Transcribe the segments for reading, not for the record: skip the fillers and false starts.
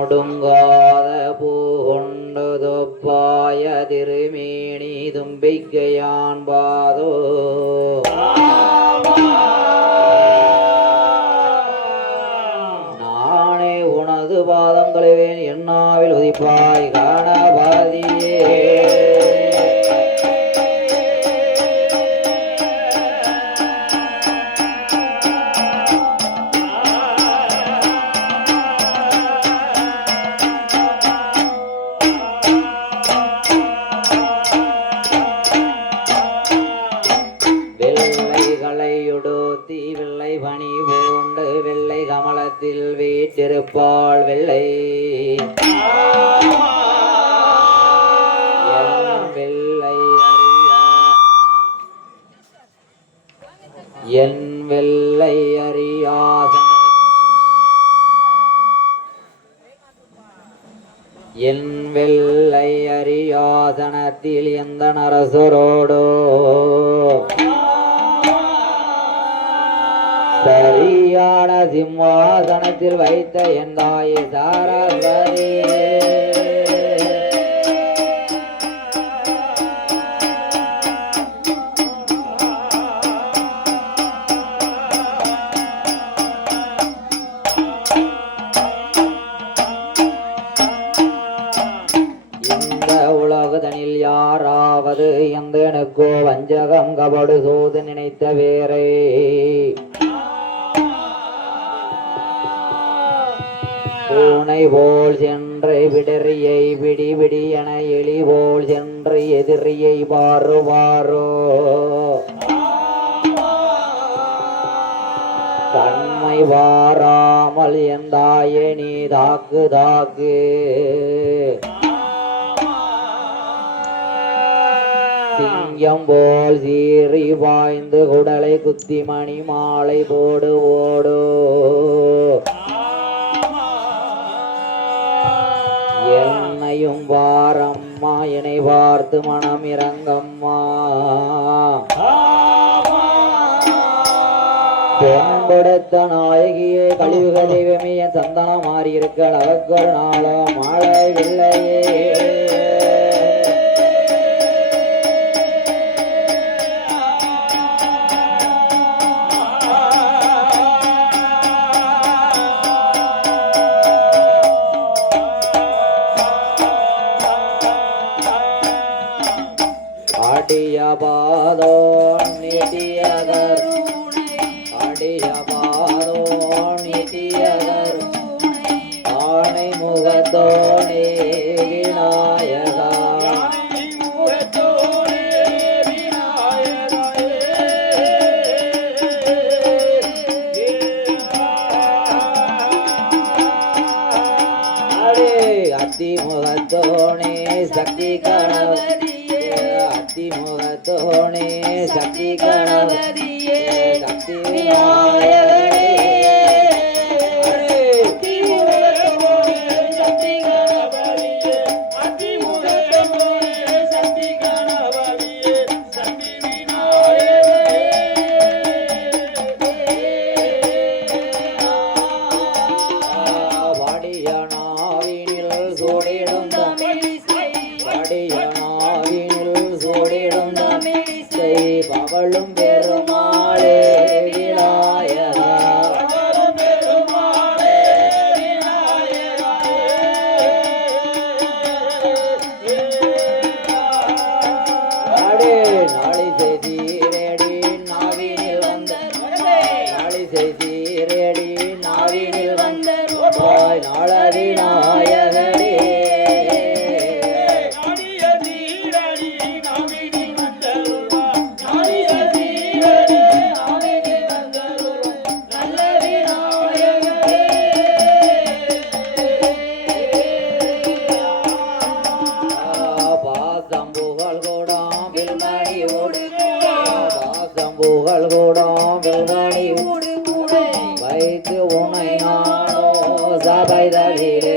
நொடுங்காத பூண்டு தொப்பாய திருமேனி தும்பிக்கையான் பாதோ நானே உனது பாதம் தொலைவேன் என்னாவில் உதிப்பாய் கணபதியே வீற்றிருப்பாள் வெள்ளை என் வெள்ளை அறியாத என் வெள்ளை அறியாதனத்தில் எந்த நரசரோடோ சரியான சிம்மாசனத்தில் வைத்த என் தாயே சாரஸ்வதி இந்த உலகதனில் யாராவது எந்தனுக்கோ வஞ்சகம் கபடு சோது நினைத்த வேறே பூனை போல் சென்று விடறியை விடி விடி என எலி போல் சென்று எதிரியை பாரு பாரோ தன்மை வாராமல் எந்தாயே நீ தாக்கு தாக்கு சிங்கம் போல் சீறி பாய்ந்து குடலை குத்தி மணி மாலை போடு ஓடு என்னையும் வாரம்மா என்னை பார்த்து மனம் இறங்கம்மா பெண் கொடுத்த நாயகியே கழிவுகள் தெய்வமே என் சந்தனம் மாறி இருக்க அவர்கள் நாளோ மாலை வில்லையே அடியபாதோ நிதியதர் அடியபாதோ நிதியதர் ஆணை முகத்தோனே விநாயகா அத்திமுகத்தோனே சக்தி கணவதி முகத்தோனே சக்தி கணவதியே சக்தி விநாயகரே சக்தி கணவதியே அதி முகத்தோனே சக்தி கணவதியே சக்தி விநாயகரே வடியனாவினில் சூடிடும் தமிழிசை வடியனாவினில் சூடிடும் தமிழிசை பவளும் பெருமாளே விநாயகா பெருமாளே விநாயகா நாளை செய்தீரடி நாவினில் வந்த நாளை செய்தீரடி நாவினில் வந்த நாள விநாயகரே வைத்து உனை நானோ சபைதலிலே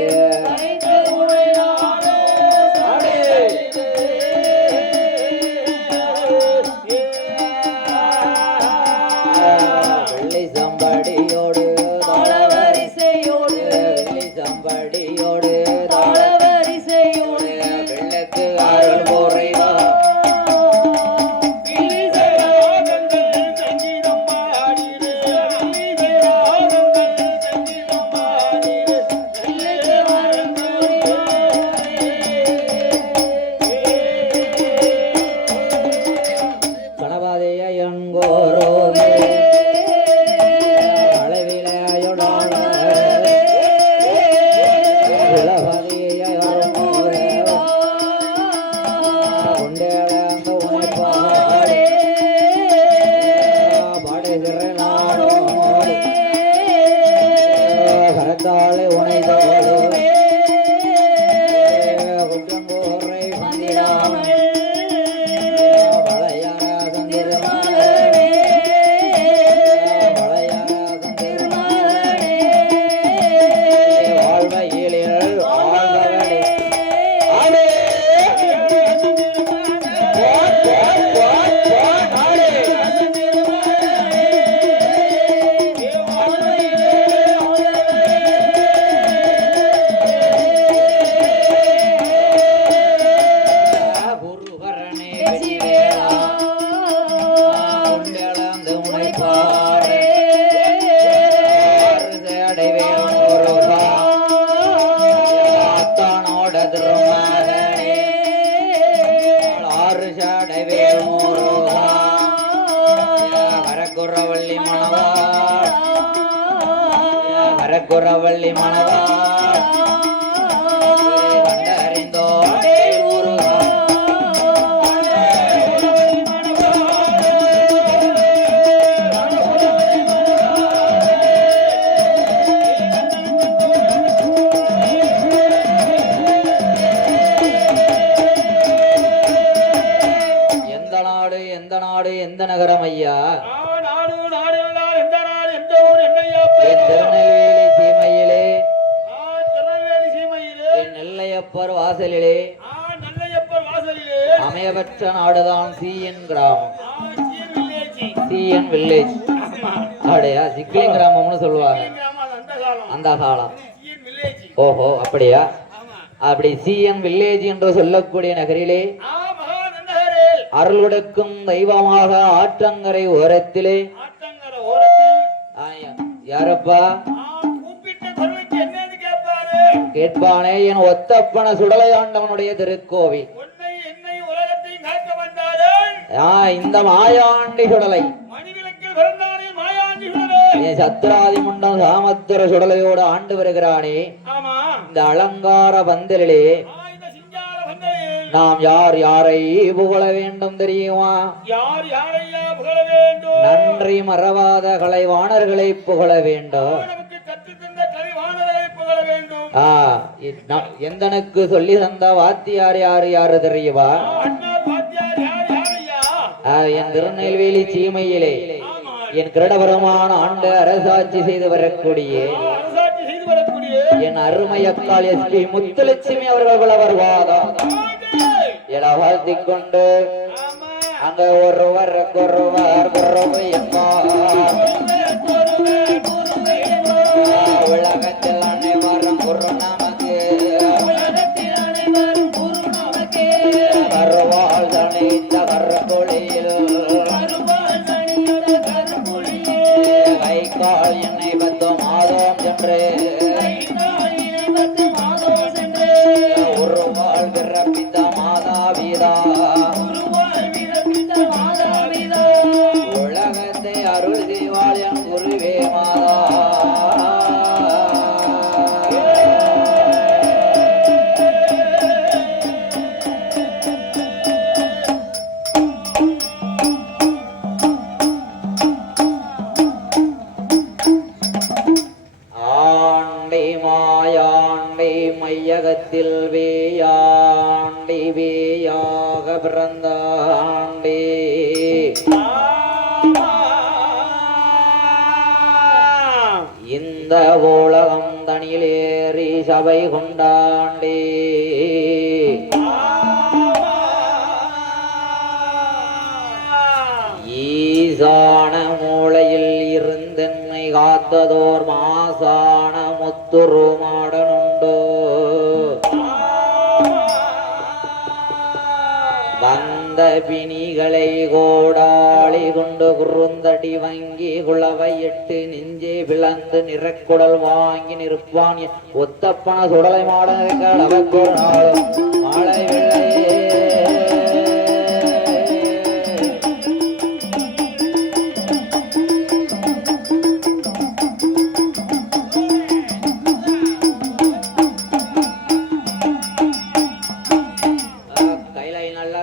வெள்ளி சம்படியோடு வெள்ளி படியோடு தாளவரிசையோடு வெள்ளக்கு அருள் போறைவா குரவள்ளி மணவா கண்டறிந்தோ எந்த நாடு எந்த நாடு எந்த நகரம் ஐயா? வாசலிலே அமையப்பெற்ற நாடுதான் சீயன் கிராமம். சீயன் வில்லேஜ் அப்படியா? சிக்லிங் கிராமம்னு சொல்லுவாங்க அந்த காலம். ஓஹோ அப்படியா? அப்படி சீயன் வில்லேஜ் என்று சொல்லக்கூடிய நகரிலே அருள் கொடுக்கும் தெய்வமாக ஆற்றங்கரை ஓரத்திலே யாரப்பா கேட்பானே என் ஒத்தப்பன சுடலையாண்டவனுடைய திருக்கோவில் இந்த மாயாண்டி சுடலை சத்ராதி முண்டம் சாமத்திர சுடலையோடு ஆண்டு வருகிறானே இந்த அலங்கார பந்தலிலே நாம் யார் யாரை புகழ வேண்டும் தெரியுமா? நன்றி மறவாத கலைவாணர்களை புகழ வேண்டும். எந்தனுக்கு சொல்லி தந்த வாத்தியார் யாரு யாரு தெரியுமா? என் திருநெல்வேலி சீமையிலே என் கிரடபரமான ஆண்டு அரசாட்சி செய்து வரக்கூடிய என் அருமையக்கால் எஸ்பி முத்துலட்சுமி அவர்கள் புலவர்வாதம் என வாழ்த்திக் கொண்டு அங்க ஒருவர் குறவு உலகத்தில் அனைவரும் குரு நமக்கு கருவாள் தனித்த கருக்குழியில் கை கால் என்னை பத்து மாதம் சென்று உருவாள் பிறப்பித்த மாதாவிதா உலகத்தை அருள் செய்வாள் என் குருவே மாதா. மையகத்தில் வேயாண்டி வேயாக பிறந்தாண்டி இந்த உலகம் தனியிலேறி சபை கொண்டாண்டி ஈசான மூளையில் இருந்தென்னை காத்ததோர் மாசான முத்துரு மாடனும் பிணிகளை கோடாளி கொண்டு குறுந்தடி வங்கி குளவையிட்டு நெஞ்சே விளந்து நிறக்குடல் வாங்கி நிற்பான் ஒத்தப்பன சுடலை மாடங்கள் அவக்கொரு நாளும் மாலை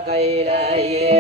வெள்ளையே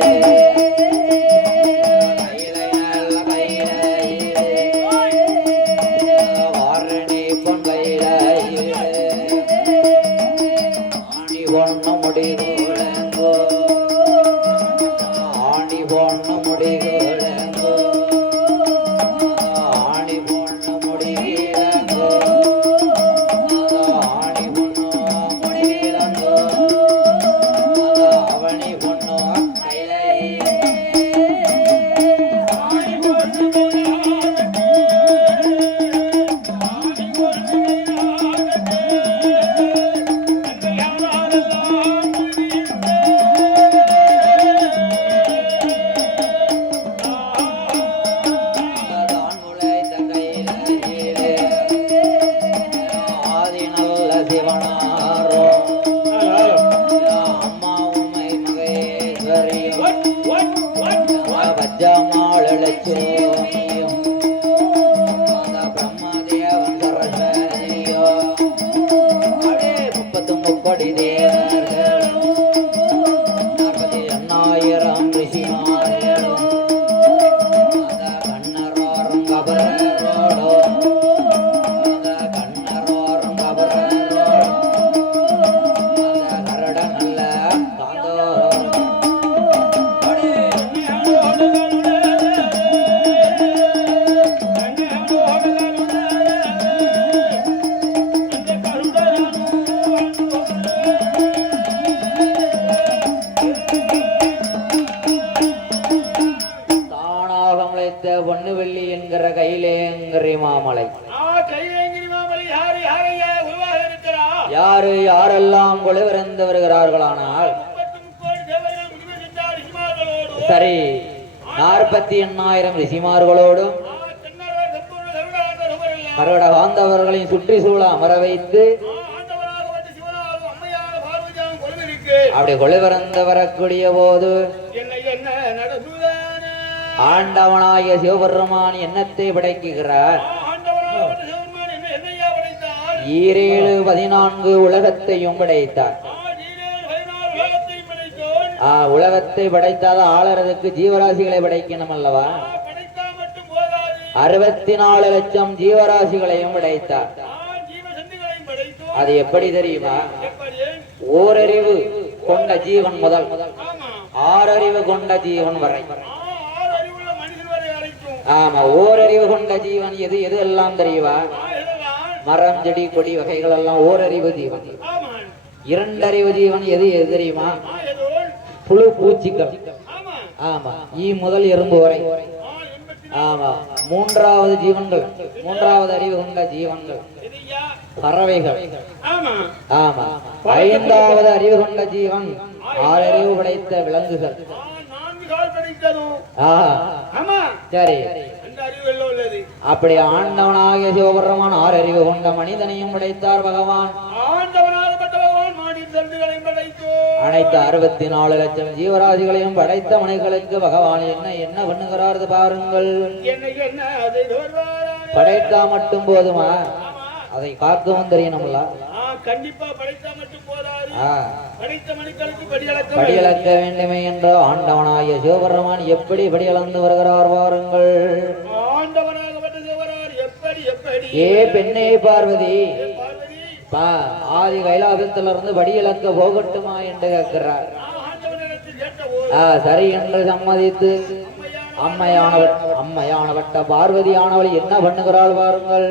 பொன்னுவெள்ளி என்கிற கைலேங்கிரி மாமலை யாரு யாரெல்லாம் கொலைவிறந்து வருகிறார்களானால் சரி 48,000 ரிஷிமார்களோடும் மறுபட வாழ்ந்தவர்களையும் சுற்றி சூழ அமர வைத்து அப்படி கொலைவிறந்து வரக்கூடிய போது ஆண்டவனாகிய சிவபெருமான் எண்ணத்தை படைக்குகிறார். 14 உலகத்தையும் படைத்தார். உலகத்தை படைத்தால் ஆளறதுக்கு ஜீவராசிகளை படைக்கணும் அல்லவா? 64 லட்சம் ஜீவராசிகளையும் படைத்தார். அது எப்படி தெரியுமா? ஓரறிவு கொண்ட ஜீவன் முதல் 6 அறிவு கொண்ட ஜீவன் வரை. ஆமா, ஓரறிவு கொண்ட ஜீவன் எது எது எல்லாம் தெரியுமா? மரம் செடி கொடி வகைகள் எல்லாம் ஓரறிவு ஜீவன். 2 அறிவு ஜீவன் எது எது தெரியுமா? புழு பூச்சிகள். ஆமா, ஈ முதல் எறும்பு வரை. ஆமா, 3வது ஜீவன்கள், 3வது அறிவு கொண்ட ஜீவன்கள் பறவைகள். ஆமா, 5வது அறிவு கொண்ட ஜீவன் 6 அறிவு படைத்த விலங்குகள். சரி, அப்படி ஆண்டவனாகிய சிவபெருமான் 6 அறிவு கொண்ட மனிதனையும் படைத்தார் பகவான். அனைத்து 64 லட்சம் ஜீவராசிகளையும் படைத்த மனிதர்களுக்கு பகவான் என்ன பண்ணுகிறார் பாருங்கள். படைத்தா மட்டும் போதுமா? அதை காக்கவும் தெரியணும்ல. கண்டிப்பா படைத்தா மட்டும் போதாது, படைத்த மனிதர்களுக்கு படியளக்க வேண்டுமே என்று ஆண்டவனாகிய சிவபெருமான் எப்படி படியளந்து வருகிறார் பாருங்கள். ஏ பெண்ணே பார்வதி, ஆதி கைலாசத்திலிருந்து படியளக்க போகட்டுமா என்று கேட்கிறார். சரி என்று சம்மதித்து அம்மையானவட்ட பார்வதியானவள் என்ன பண்ணுகிறாள் பாருங்கள்.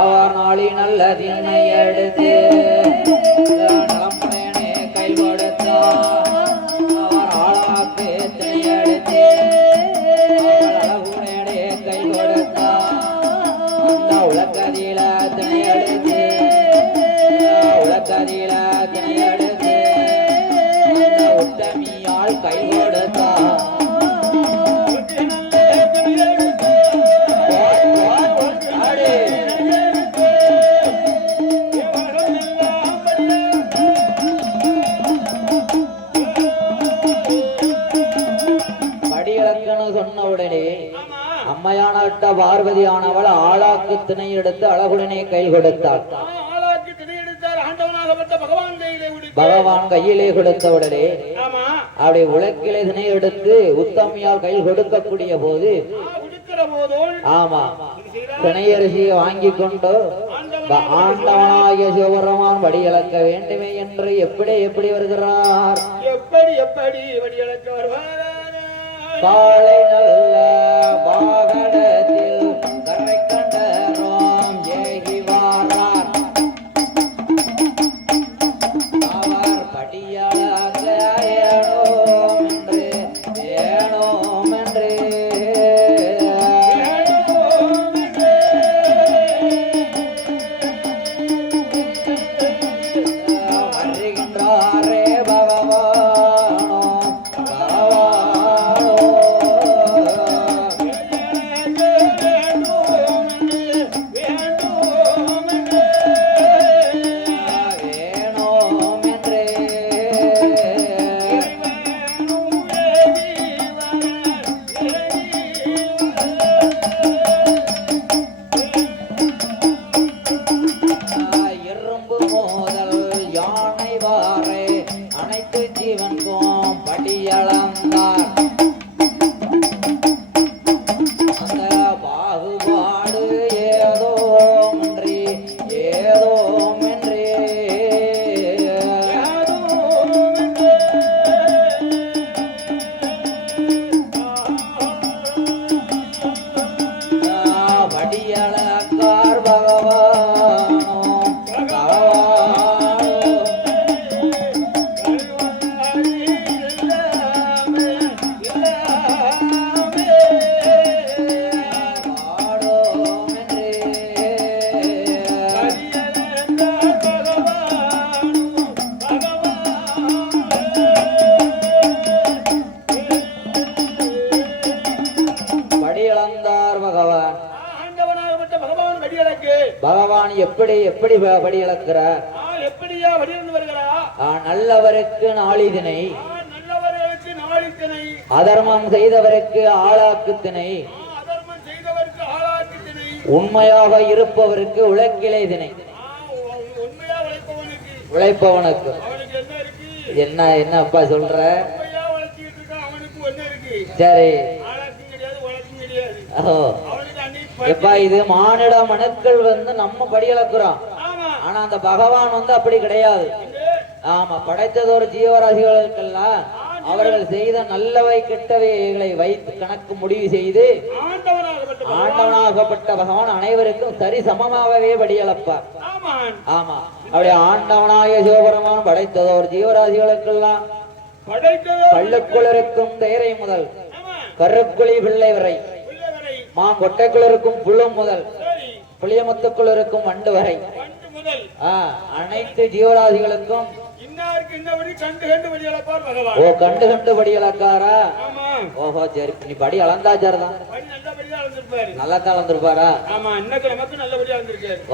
அவர் நாளி நல்ல தினை எடுத்து நலமுடனே கை கொடுத்தார். அவர் ஆளாக்கு தினை எடுத்து அழகுடனே கை கொடுத்தார். அந்த உலகதில தினை எடுத்து உலகதில தினை எடுத்து அந்த உத்தர அந்த பார்வதியானவள் ஆளாக்கு திணை எடுத்து அழகுடனே கை கொடுத்தாள். பகவான் கையிலே கொடுத்தவுடனே அப்படி உலக்கிலே திணை எடுத்து உத்தமியால் கை கொடுக்கக்கூடிய போது ஆமா திணையரிசியை வாங்கி கொண்டு ஆண்டவனாகிய சிவபெருமான் வடி இழக்க வேண்டுமே என்று எப்படி வருகிறார்? எப்படி வடி இழக்க வருவார்? காலை நல்ல வாகனத்தில் கரை கண்டரோம் ஏகி வாரார். அவர் படியழக ஏனோம் என்று வருகின்றாரே பகவானோ பகவான் எப்படி படி இழக்கிறார்? எப்படியா வடிவந்து வருகிறார்? நல்லவருக்கு நாளிதினை, அதர்மம் செய்தவருக்கு ஆளாக்கு திணை, உண்மையாக இருப்பவருக்கு உழைக்கிளை திணை. உழைப்பவனுக்கு என்ன என்ன அப்பா சொல்ற? சரி எப்பா இது மானிட மனுக்கள் நம்ம படி இழக்கிறோம். ஆனா அந்த பகவான் அப்படி கிடையாது. ஆமா படைத்ததொரு ஜீவராசிகளுக்கெல்லாம் அவர்கள் செய்த நல்லவை கெட்டவைகளை வைத்து கணக்கு முடிவு செய்து ஆண்டவனாகப்பட்ட பகவான் அனைவருக்கும் சரி சமமாகவே படியளப்பார். ஆமா அப்படி ஆண்டவனாகிய சிவபெருமான் படைத்ததோர் ஜீவராசிகளுக்கெல்லாம் பள்ளுக்குள் இருக்கும் தேரை முதல் கருக்குழி பிள்ளை வரை, மாங்கொட்டைக்குள் இருக்கும் புல்லும் முதல் புளியமுத்துக்குள் இருக்கும் வண்டு வரை அனைத்து ஜீவராசிகளுக்கும் கண்டு கண்டு படி அளக்காரா? ஓஹோ சரி, நீ படி அளந்தாச்சார்தான் நல்லா தான் அளந்துருப்பாரா?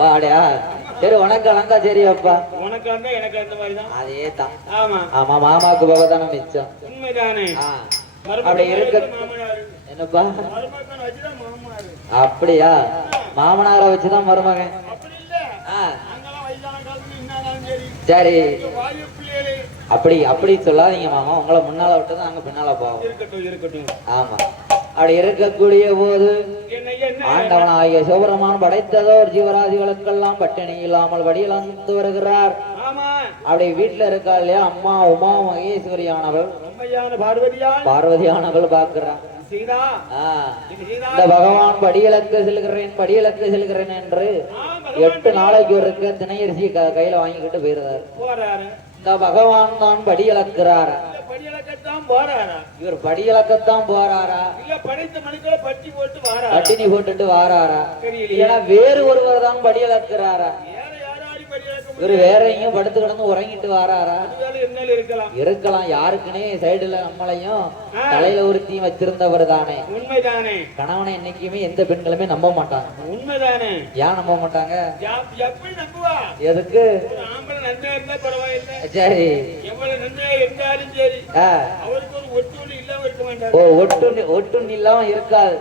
வாடியா சரி, உனக்கு அளந்தா சரி அப்பா. அதே தான். ஆமா மாமாக்கு போகத்தானே மிச்சம். அப்படி இருக்க என்னப்பா? அப்படியா? மாமனாரை வச்சுதான் மருமகன். சரி அப்படி சொல்லாதீங்க மாமா, உங்களை முன்னால விட்டு நாங்க பின்னால போவோம். ஆமா அப்படி இருக்கக்கூடிய போது ஆண்டவனாகிய சிவபெருமான் படைத்ததோர் ஜீவராசிகளுக்கெல்லாம் பட்டினி இல்லாமல் வடியிழந்து வருகிறார். அப்படி வீட்டுல இருக்கா இல்லையா அம்மா உமா மகேஸ்வரியானவள் பார்வதியானவள் பாக்குறான். இந்த பகவான் படியிலக்கு செல்கிறேன் என்று 8 நாளைக்கு ஒருக்க திணையரிசி கையில வாங்கிக்கிட்டு போயிருந்தார். இந்த பகவான் தான் படி இழக்கிறாரா? இவர் படி இழக்கத்தான் போறாரா? பட்டினி போட்டுட்டு வாராரா? ஏன்னா வேறு ஒருவர் தான் படி இழக்கிறாரா? இவரு வேற எங்கேயும் படுத்து கிடந்து உறங்கிட்டு வாராரா? இருக்கலாம். யாருக்குன்னே சைடுல நம்மளையும் தலையில ஒருத்தையும் வச்சிருந்தவர் தானே. உண்மைதானே. கணவனை என்னைக்குமே எந்த பெண்களுமே நம்ப மாட்டாங்க. உண்மைதானே. ஏன் நம்ப மாட்டாங்க? எதுக்கு? சரி ஒட்டுன்னு இல்லாம இருக்காது.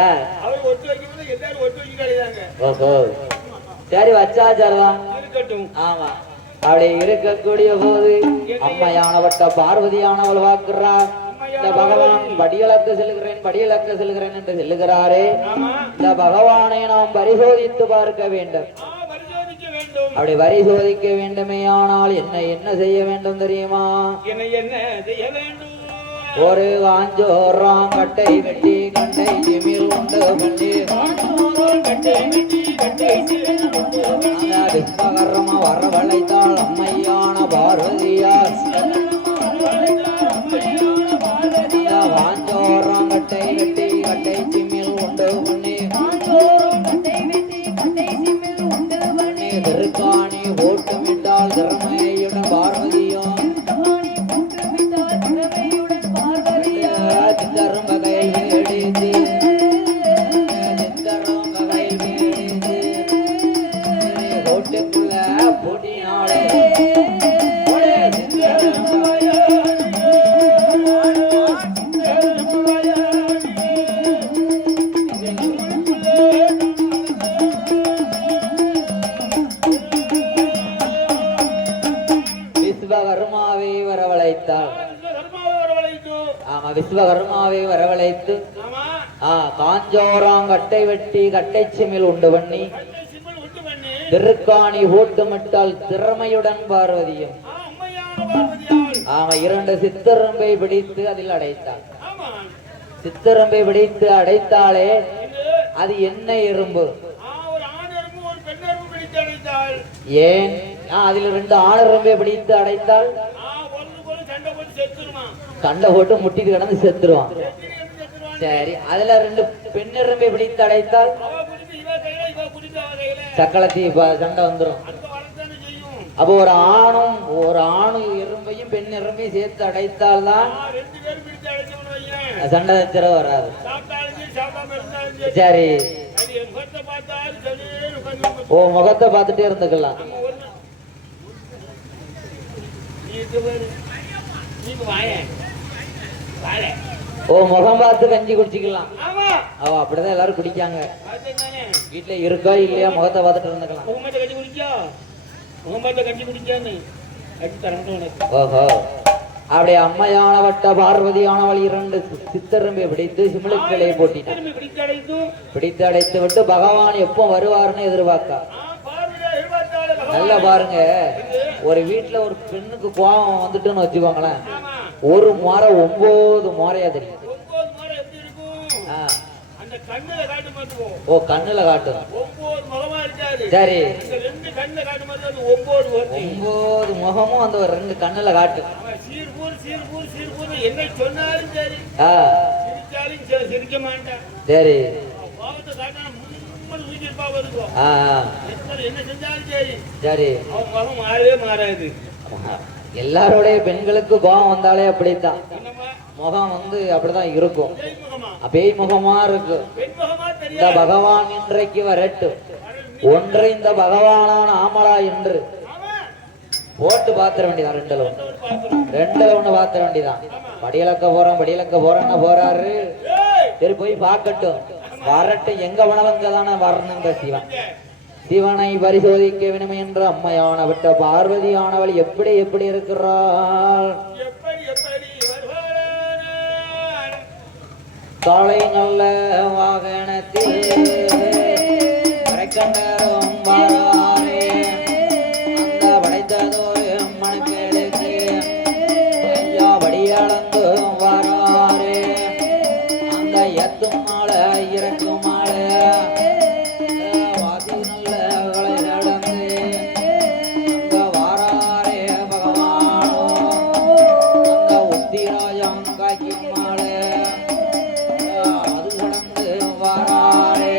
ஆ, அவர் ஒட்டு வைக்கணும் எல்லாரும் ஒட்டு வைக்க கிடையாங்க. ஓஹோ சரி வச்சாச்சாரதான். இருக்கட்டும். ஆமா அப்படி இருக்கக்கூடிய போது அம்மையானவட்ட பார்வதியானவள் வாக்குறார். இந்த பகவான் படியளக்க செல்கிறேன் என்று செல்லுகிறாரே. ஆமா. இந்த பகவானை நாம் பரிசோதித்து பார்க்க வேண்டும். பரிசோதிக்க வேண்டும். அப்படி பரிசோதிக்க வேண்டுமே ஆனால் என்ன செய்ய வேண்டும் தெரியுமா? என்ன செய்ய வேண்டும்? ஒரு வாஞ்சோராம் கட்டை வெட்டி கண்டை சிமில் உண்டு பண்ணி விஸ்வகர்ம வரவழைத்தாள் அம்மையான பார்வதியார். வாஞ்சோராம் கட்டை வெட்டி கட்டை சிமில் உண்டு பண்ணி திருக்காணி ஓட்டுமிட்டால் திறமையுடன் பார்வதியும் விஸ்வகர்மாவை வரவழைத்தாள். ஆமா விஸ்வகர்மாவை வரவழைத்து காஞ்சோராம் கட்டை வெட்டி கட்டை சிமில் உண்டு பண்ணி திருக்காணி ஓட்டுமிட்டால் திறமையுடன் பார்வதியும் ஆமா 2 சித்தரம்பை பிடித்து அதில் அடைத்தாள். சித்தரம்பை பிடித்து அடைத்தாலே அது என்ன எறும்பு? ஏன் அதில் 2 ஆணரம்பை பிடித்து அடைத்தால் சண்டை போட்டு முட்டிட்டு கிடந்து செத்துருவான். சரி அதுல 2 பெண்ணெரும்பை பிடித்து அடைத்தால் சக்களத்தி சண்டை வந்துடும். அப்போ ஒரு ஆணும் எறும்பையும் பெண் எறும்பையும் சேர்த்து அடைத்தால் தான் சண்டை சச்சரவு வராது. சரி ஓ முகத்தை பார்த்துட்டே இருந்துக்கலாம். ஓ முகம் பார்த்து கஞ்சி குடிச்சிக்கலாம். அவ அப்படிதான் எல்லாரும் குடிக்காங்க. வீட்டுல இருக்கா இல்லையா முகத்தை பார்த்துட்டு இருந்துக்கலாம். ஓஹோ அப்படி அம்மையானவட்ட பார்வதியானவள் 2 சித்தரம்பை பிடித்து சிமிழுக்களை போட்டினார். பிடித்து அடைத்து விட்டு பகவான் எப்போ வருவாருன்னு எதிர்பார்க்கா. நல்லா பாருங்க, ஒரு வீட்டுல ஒரு பெண்ணுக்கு கோபம் வந்துட்டுன்னு வச்சுக்கோங்களேன், ஒரு முறை 9 முறையா தெரியும். ஓ கண்ணுல காட்டும். சரி 9 முகமும் அந்த 2 கண்ணுல காட்டும். என்ன சொன்னாலும் சரி சிரிக்க மாட்டான். சரி என்ன செஞ்சாலும் சரி சரி அவன் முகம் மாறவே மாறாது. எல்லாருடைய பெண்களுக்கு கோபம் வந்தாலே அப்படித்தான் முகம் வந்து அப்படிதான் இருக்கும். பேய் முகமா இருக்கு. இந்த பகவான் இன்றைக்கு வரட்டு ஒன்று இந்த பகவானான ஆமலா என்று போட்டு பாத்திர வேண்டியதான். 2ல 1 பாத்திர வேண்டியதான். படியலக்க போறேன்னு போறாரு. சரி போய் பார்க்கட்டும், வரட்டு. எங்க உணவங்க தானே வரணுங்க. சிவனை பரிசோதிக்க வேணும் என்று அம்மையான விட்ட பார்வதியானவள் எப்படி இருக்கிறாள்? காலை நல்ல வாகனத்தில் கண்டரும் வாராரே. அந்த படைத்ததோரு மணக்கேளுக்கு ஐயா படியளந்து வாராரே. அந்த எத்தும் மாலை இறக்கும் மாலை வாசி நல்ல களை நடந்து அங்க வாராரே பகவானோ. அந்த உத்திராயம் காய்க்கும் மாலை அது கடந்து வாராரே.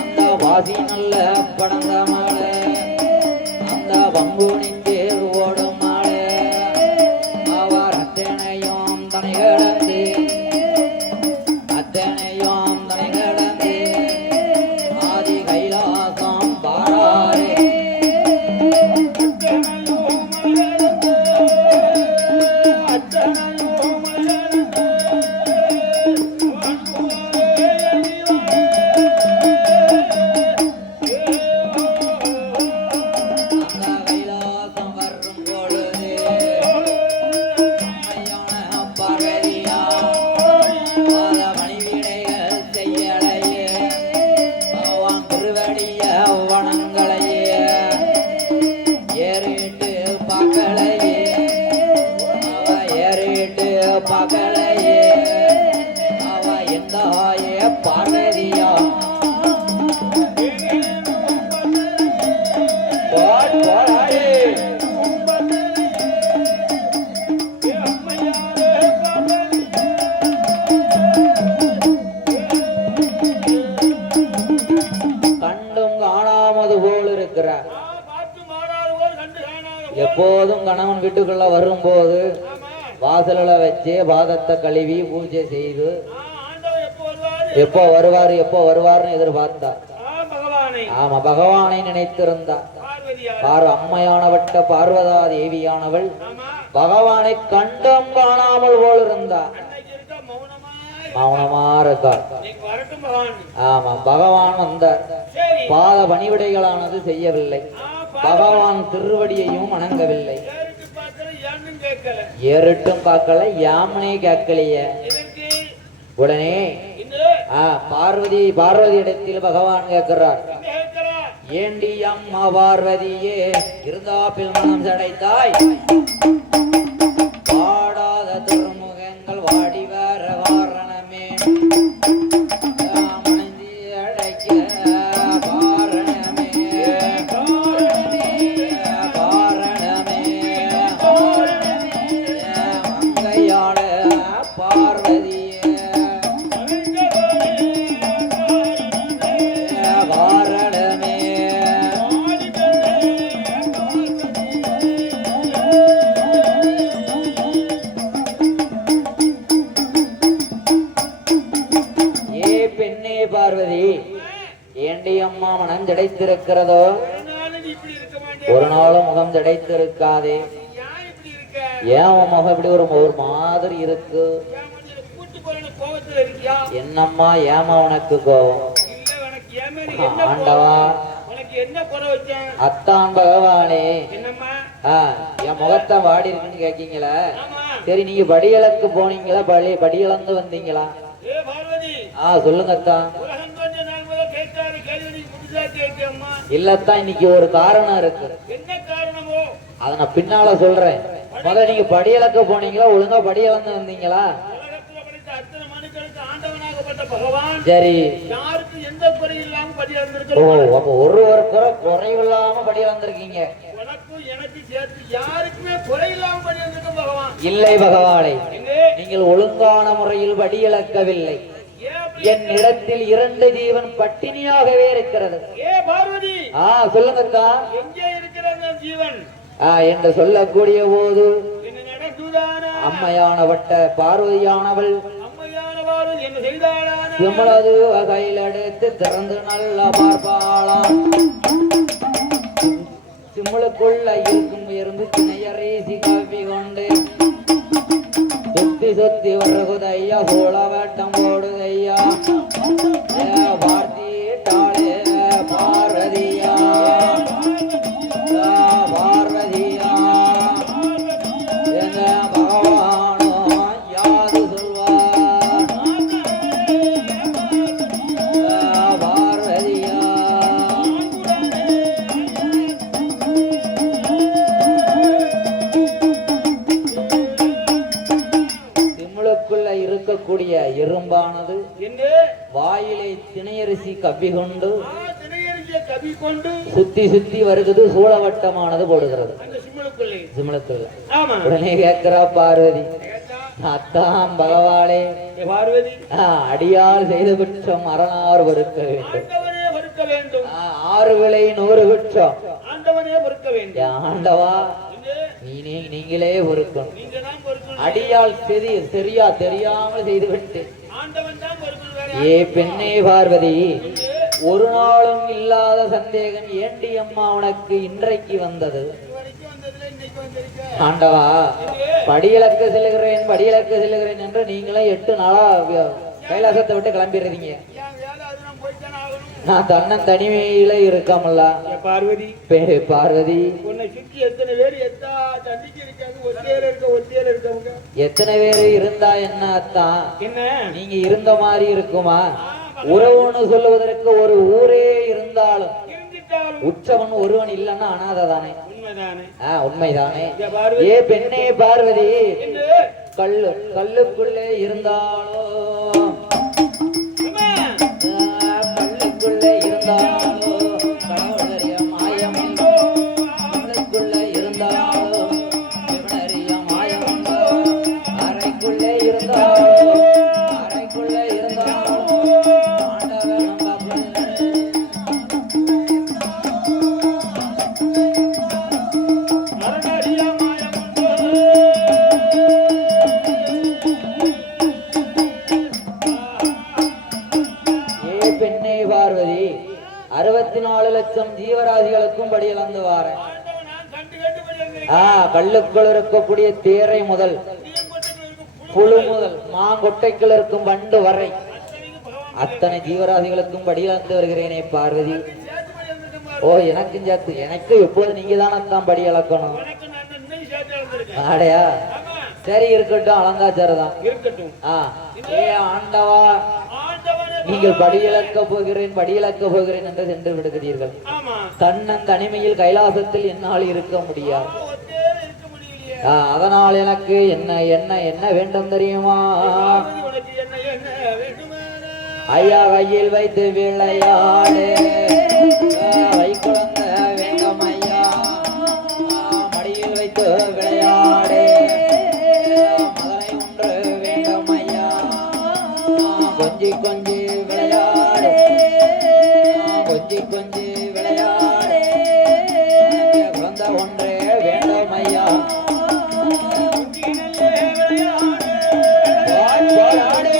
அந்த வாசி நல்ல படந்த மாலை அந்த பங்குனின் தேர் ஓடும் மாலை அவர் அத்தனையும் தனை கடந்து ஆதி கைலாசம் பாராரே. திருவடிய வனங்களையே ஏறிட்டு பகலையே அவ ஏறிட்டு பகலையே அவ எந்தாயே பார்வதியா எப்போதும் கணவன் வீட்டுக்குள்ள வரும்போது வாசல்ல வச்சு பாதத்தை கழுவி பூஜை செய்து எப்போ வருவார்னு எதிர்பார்த்தா. ஆமா, பகவானை நினைத்திருந்தா. அம்மையானவட்ட பார்வதா தேவியானவள் பகவானை கண்டும் காணாமல் போல் இருந்தா. மௌனமா இருக்கா. ஆமா, பகவான் வந்தார். பாத பணிவிடைகளானது செய்யவில்லை. பகவான் திருவடியையும் வணங்கவில்லை. ஏறிட்டும் பார்க்கல, யாமனே கேட்கலைய. உடனே பார்வதி இடத்தில் பகவான் கேட்கிறார், ஏண்டி அம்மா பார்வதியே இருந்தாப்பில் மனம் சடைத்தாய், பாடாத திருமுகங்கள் வாடி வர வாரணமே அம்மா மனம் ஜடைத்திருக்கிறதோ, ஒரு நாளும் முகம் ஜடைத்திருக்காதே. ஏன் உன் முகம் இப்படி ஒரு மாதிரி இருக்கு? என்னம்மா ஏமா உனக்கு கோபம்? ஆண்டவா, அத்தான் பகவானே, என் முகத்தை வாடி இருக்குன்னு கேக்கீங்களா? சரி, நீங்க படியளக்கு போனீங்களா? படியளந்து வந்தீங்களா? சொல்லுங்க அத்தான். இல்லத்தான், இன்னைக்கு ஒரு காரணம் இருக்கு. அத நான் பின்னால சொல்றேன். முதல்ல நீங்க படியளக்க போனீங்களா? ஒழுங்கா படியளந்து வந்தீங்களா? சரி, அப்ப ஒருவருக்கு குறைவில்லாம படியளந்திருக்கீங்க. இல்லை பகவானே, நீங்கள் ஒழுங்கான முறையில் படியளக்கவில்லை. என் இடத்தில் 2 ஜீவன் பட்டினியாகவே இருக்கிறது. சொல்லுங்கக்கா, என்று சொல்லக்கூடிய போது அம்மையானவட்ட பார்வதியானவள் சிம்மளது வகையில் எடுத்து திறந்து நல்லா பார்ப்பாளாம். சிம்மளுக்குள்ள இருக்கும் இருந்து சினையரேசி கவி கொண்டு சுத்தி வருகுதையா, சோழ வட்டம் போடுதையா, பார்த்திட்டாளே பார்வதியா பார்வதியா எங்க பகவானோ யாது சொல்வார் பார்வதியா. இருக்கக்கூடிய எறும்பானது வாயிலை திணையரிசி கவ்வி கொண்டு சுத்தி வருகிறது. சூழவட்டமானது போடுகிறது சிம்மளுக்குள்ள. உடனே கேட்கிறா பார்வதி, அத்தாம் பகவானே, பார்வதி அடியால் செய்த குற்றம் அரணார் பொறுக்க வேண்டும். 6 விலை 100 குற்றம் ஆண்டவா நீங்களே பொறுக்கணும். அடியால் சரியா தெரியாமல் செய்துவிட்டு. ஏ பெண்ணே பார்வதி, ஒரு நாளும் இல்லாத சந்தேகம் ஏண்டி அம்மா உனக்கு இன்றைக்கு வந்தது? ஆண்டவா, படியிலக்க செல்லுகிறேன் என்று நீங்களே 8 நாளா கைலாசத்தை விட்டு கிளம்பிடுறீங்க. நான் தன்னன் தனிமையில இருக்காமல்ல பார்வதி. பார்வதி, எத்தனை பேரு இருந்தா என்ன அத்தான்? நீங்க இருந்த மாதிரி இருக்குமா? உறவுன்னு சொல்லுவதற்கு ஒரு ஊரே இருந்தாலும் இருந்துட்டாலும் உற்றவன் ஒருவன் இல்லைன்னா அனாதை தானே. உண்மைதானே. உண்மைதானே. இங்க பார்வதி, ஏ பெண்ணே பார்வதி, என்று கல்லுக்குள்ளே இருந்தாலும் அம்மா, கல்லுக்குள்ளே இருந்தாலும் கடவுளறிய மாயமுண்டோ, கல்லுக்குள்ளே இருந்தாலும் சிவனறிய மாயமுண்டோ, அறைக்குள்ளே இருந்தாலும் அறைக்குள்ளே இருந்தாலும் ஆண்டவன் நம்ம மரணறியா மாயமுண்டோ. ஏ பெண்ணே பார்வதி, 64 லட்சம் ஜீவராசிகளுக்கும் படியிழந்து வாரேன். ஆண்டவன் நான் கண்டு கண்டுபடி வந்திருக்கேன். கல்லுக்குள் இருக்கக்கூடிய தேரை முதல் புழு முதல் மாங்கொட்டைக்குள் இருக்கும் வண்டு வரை அத்தனை ஜீவராசிகளுக்கும் படியிழந்து வருகிறேனே பார்வதி. சேர்த்துபடி வந்திருக்கேன் பாரு. ஓ, எனக்கும் சேர்த்து. எனக்கு எப்போது நீங்க தானத்தான் படி அளக்கணும். உனக்கு நான் இன்னும் சேர்த்து வந்திருக்கேன். ஆடையா? ஆமா, சரி, இருக்கட்டும், அலங்காச்சாரதான். இருக்கட்டும். ஏ ஆண்டவா, ஆண்டவனே, நீங்கள் படியிழக்க போகிறேன் என்று சென்று விடுகிறீர்கள். ஆமா, தன்னன் தனிமையில் கைலாசத்தில் என்னால் இருக்க முடியாது. ஒத்தே இருக்க முடியலையே. அதனால் எனக்கு என்ன என்ன என்ன வேண்டும் தெரியுமா? பார்வதி, உனக்கு என்ன என்ன வேண்டுமானா? ஐயா, கையில் வைத்து விளையாடு வைக்குழந்த வேண்டும் ஐயா, மடியில் வைத்து விளையாடு மதனை ஒன்று வேண்டும் ஐயா, கொஞ்சி கொஞ்சி விளையாடு கொஞ்சி கொஞ்சி விளையாடு குழந்தை ஒன்றே வேண்டும் ஐயா. இங்கினல்லே விளையாடு, போராடு.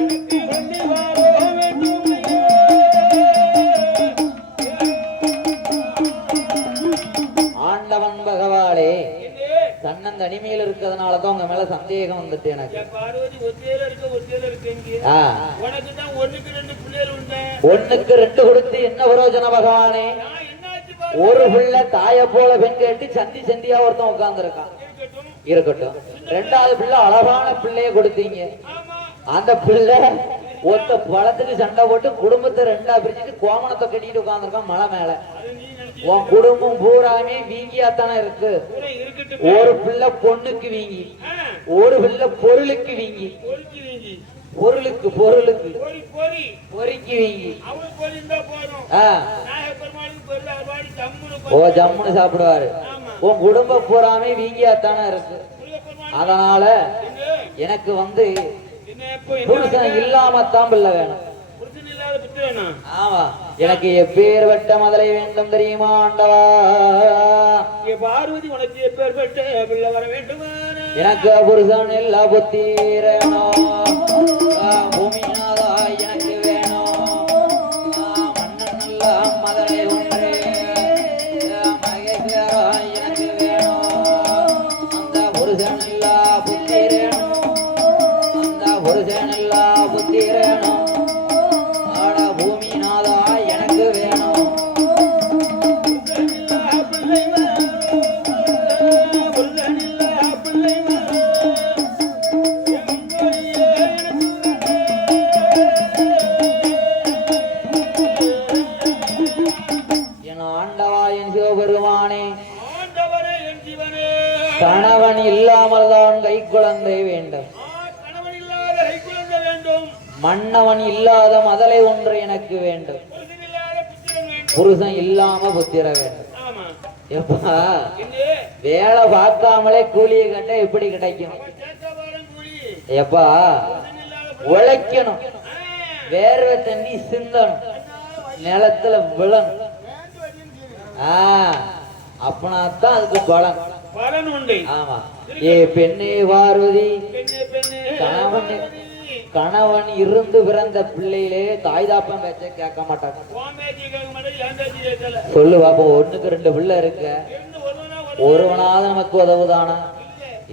எனக்கு வண்டி வாழ வேண்டும் ஐயா. ஆண்டவன் பகவானே, என்னே, தன்னன் தனிமையில் இருக்கிறதுனாலதான் உங்க மேல சந்தேகம் வந்துட்டு எனக்கு. என் பார்வதி ஒத்தையில இருக்கு இங்க. ஆ, உனக்கு தான் 1க்கு 2 பிள்ளைகள் உண்டு. 1க்கு 2 கொடுத்து என்ன பிரயோஜனம் பகவானே? நான் என்னாச்சு பாரு. ஒரு பிள்ளை தாய போல பெண் கேட்டு சந்தி சந்தியா ஒருத்தன் உட்கார்ந்து இருக்கான். இருக்கட்டும். இருக்கட்டும். 2வது பிள்ளை அழகான பிள்ளைய கொடுத்தீங்க. ஆமா, அந்த பிள்ளை ஒத்த பழத்துக்கு சண்டை போட்டு குடும்பத்தை 2ஆ பிரிச்சுட்டு கோமணத்தை கட்டிட்டு உட்கார்ந்துருக்கான் மலை மேல. அது நீ நினைச்சு உன் குடும்பம் பூராமே வீங்கியாத்தானே இருக்கு. பூரா இருக்கட்டும். ஒரு பிள்ளை பொண்ணுக்கு வீங்கி, ஆ, ஒரு பிள்ளை பொருளுக்கு வீங்கி. பொறுக்கி வீங்கி. பொருளுக்கு பொறி பொறிக்கு வீங்கி. அவன் பொறி இருந்தா போதும். ஆ, நாயப்பெருமாளுக்கு பொருள் அறுபாடி ஜம்முன்னு ஓ, ஜம்முன்னு சாப்பிடுவாரு. ஆமா, உன் குடும்ப பூராமே வீங்கியாத்தானே இருக்கு. முருகப்பெருமாள் அதனால என்ன எனக்கு வந்து என்ன இப்போ என்ன புருஷன் இல்லாமத்தான் பிள்ளை வேணும். புருஷன் இல்லாத புத்திரனா? ஆமா, எனக்கு எப்பேர்பட்ட மதலை வேண்டும் தெரியுமா ஆண்டவா? இங்க பார்வதி, உனக்கு எப்பேற்பட்ட பிள்ளை வர வேண்டுமானா? எனக்கு புருஷன் எல்லா புத்திரனும் பூமிநாதா எனக்கு வேணும். மன்னன் நல்ல மதலை ஒன்று மகேஸ்வரா எனக்கு வேணும். அந்த புருஷன் எல்லா புத்திரனும் அந்த புருஷன் எல்லா புத்திரனும் ஆட பூமிநாதா எனக்கு வேணும். புருஷன் இல்லா பிள்ளை வரும். புருஷன் இல்லா பிள்ளை வரும். எங்களையே என் ஆண்டவா, என் சிவபெருமானே, ஆண்டவனே, என் ஜீவனே, கணவன் இல்லாமல் தான் கை குழந்தை வேண்டும். கணவன் இல்லாத கைக்குழந்தை வேண்டும். மன்னவன் இல்லாத மதலை ஒன்று எனக்கு வேண்டும். புருஷன் இல்லாத புத்திரன் வேண்டும். புருஷன் இல்லாம புத்திர வேண்டும். ஆமா, எப்பா, என்ன வேலை பார்க்காமலே கூலியை கண்ட எப்படி கிடைக்கும்? சேத்தபாரம் கூலி. எப்பா, புருஷன் இல்லாத உழைக்கணும், வேர்வை தண்ணி சிந்தணும், நிலத்துல விழணும். அப்பனாத்தான் அதுக்கு பலன். பலன் உண்டு. ஆமா. ஏ பெண்ணே பார்வதி, பெண்ணே, பெண்ணே, கணவன் கணவன் இருந்து பிறந்த பிள்ளையிலே தாய் தாப்பம் வச்ச கேட்க மாட்டாங்க. உன் பேச்சு கேட்க மாட்டேன், என் பேச்சு கேட்கல. சொல்லு பாப்பா, 1க்கு 2 பிள்ளை இருக்க, இருந்து ஒருவனா ஒருவனாவது நமக்கு உதவுதானா?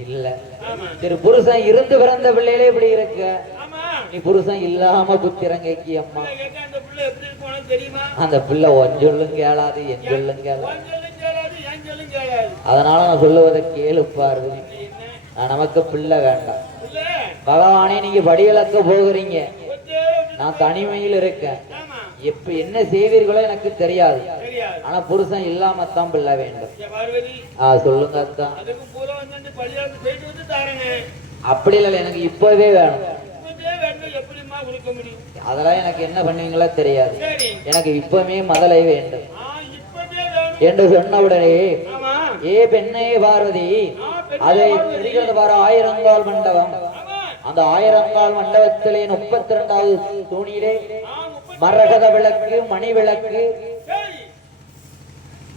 இல்ல. ஆமா, சரி, புருஷன் இருந்து பிறந்த பிள்ளையிலே இப்படி இருக்க, ஆமா. நீ புருஷன் இல்லாம புத்திரம் கேக்கி அம்மா. பிள்ளை கேட்க அந்த பிள்ளை எப்படி இருக்கணும் தெரியுமா? அந்த பிள்ளை ஒன் சொல்லும் கேளாது, என் சொல்லும் கேளாது. உன் சொல்லும் கேளாது, என் சொல்லும் கேளாது. அதனால நான் சொல்லுவதை கேளு பார்வதி. என்ன நமக்கு பிள்ளை வேண்டாம். பிள்ளை பகவானே நீங்க படியிழக்க போகிறீங்க, ஒத்தே நான் தனிமையில் இருக்கேன், ஆமா எப்ப என்ன செய்வீர்களோ எனக்கு தெரியாது, தெரியாது. ஆனா புருஷன் இல்லாமத்தான் பிள்ளை வேண்டும். ஏ பார்வதி சொல்லுங்க அத்தான். அதுக்கு பூரா வந்து பள்ளியாருக்கு போயிட்டு வந்து தாரங்க. அப்படி இல்லை, எனக்கு இப்பவே வேணும். இப்பவே வேண்டும், எப்படிம்மா கொடுக்க முடியும்? அதெல்லாம் எனக்கு என்ன பண்ணுவீங்களா தெரியாது, சரி எனக்கு இப்பவே முதலை வேண்டும் இப்பவே வேணும் என்று சொன்ன உடனே, ஆமா ஏ பெண்ணே பார்வதி, பெண்ணே அதை பார்வதி. தெரிகிறது பாரு, ஆயிரங்கால் மண்டபம். ஆமா அந்த ஆயிரங்கால் மண்டபத்திலே 32வது தூணிலே 30 மரகத விளக்கு, மணி விளக்கு, சரி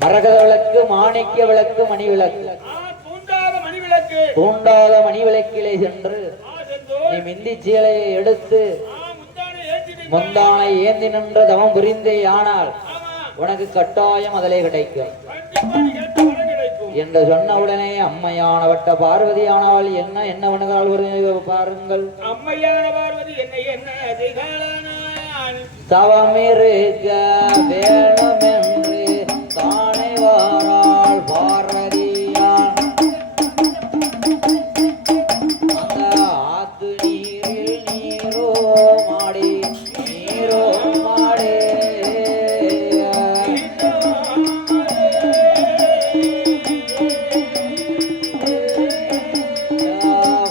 மரகத விளக்கு, மாணிக்க விளக்கு, மணி விளக்கு, தூண்டாத மணி விளக்கு தூண்டாத மணி விளக்கிலே சென்று சென்றோ நீ மிந்தி சீலையை எடுத்து முந்தானை ஏற்றிட்டு முந்தானை ஏந்தி நின்று தவம் புரிந்தே ஆனால் ஆமா உனக்கு கட்டாயம் அதிலே கிடைக்கும் கண்டிப்பா நீ கேட்ட வரம் கிடைக்கும். என்று சொன்ன உடனே அம்மையானவட்ட பார்வதியானவள் என்ன என்ன பண்ணுகிறாள் ஒரு பாருங்கள். அம்மையான பார்வதி என்னை என்ன செய்கிறாளானான் தவமிருக்க வேணுமென்று தானே வாராள் பார்வதியான். அந்த ஆத்து நீரில் நீரோ மாடி, நீரோ மாடே,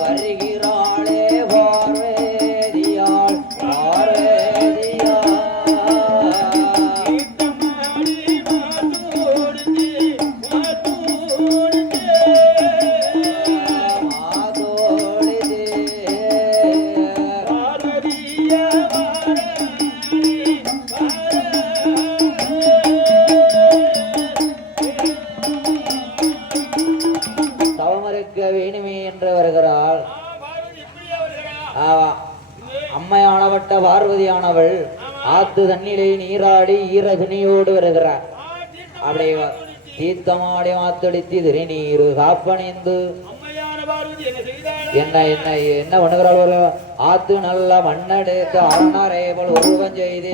வருகிறாளே பார்வதியாள், பார்வதியாள். தவமறுக்க வேணுமே என்று வருகிறாள். ஆவா. அம்மையானவட்ட பார்வதியானவள் ஆத்து தண்ணிலே நீராடி ஈர துணியோடு வருகிறார். அப்படியே தீர்த்தமாடி மாத்தடித்து திருநீரு காப்பணிந்து அம்மையான பார்வதி என்ன செய்தாள் என்ன என்ன என்ன பண்ணுகிறாள்? ஒரு ஆத்து நல்ல மண்ணெடுத்து அரணரைவள் உருவம் செய்து,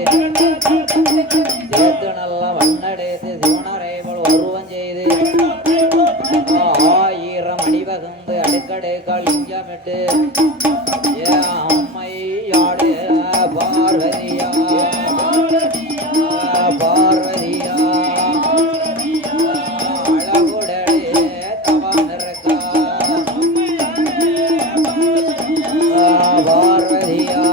சேர்த்து நல்ல மண்ணெடுத்து சிவனரைவள் உருவம் செய்து, ஆயிரம் அடிவகுந்து அடுக்கடுக்கால் இஞ்சமிட்டு அம்மையாடு பார்வதியா, பார்வதியா அழகுடனே தவம் இருக்கா, பார்வதியா.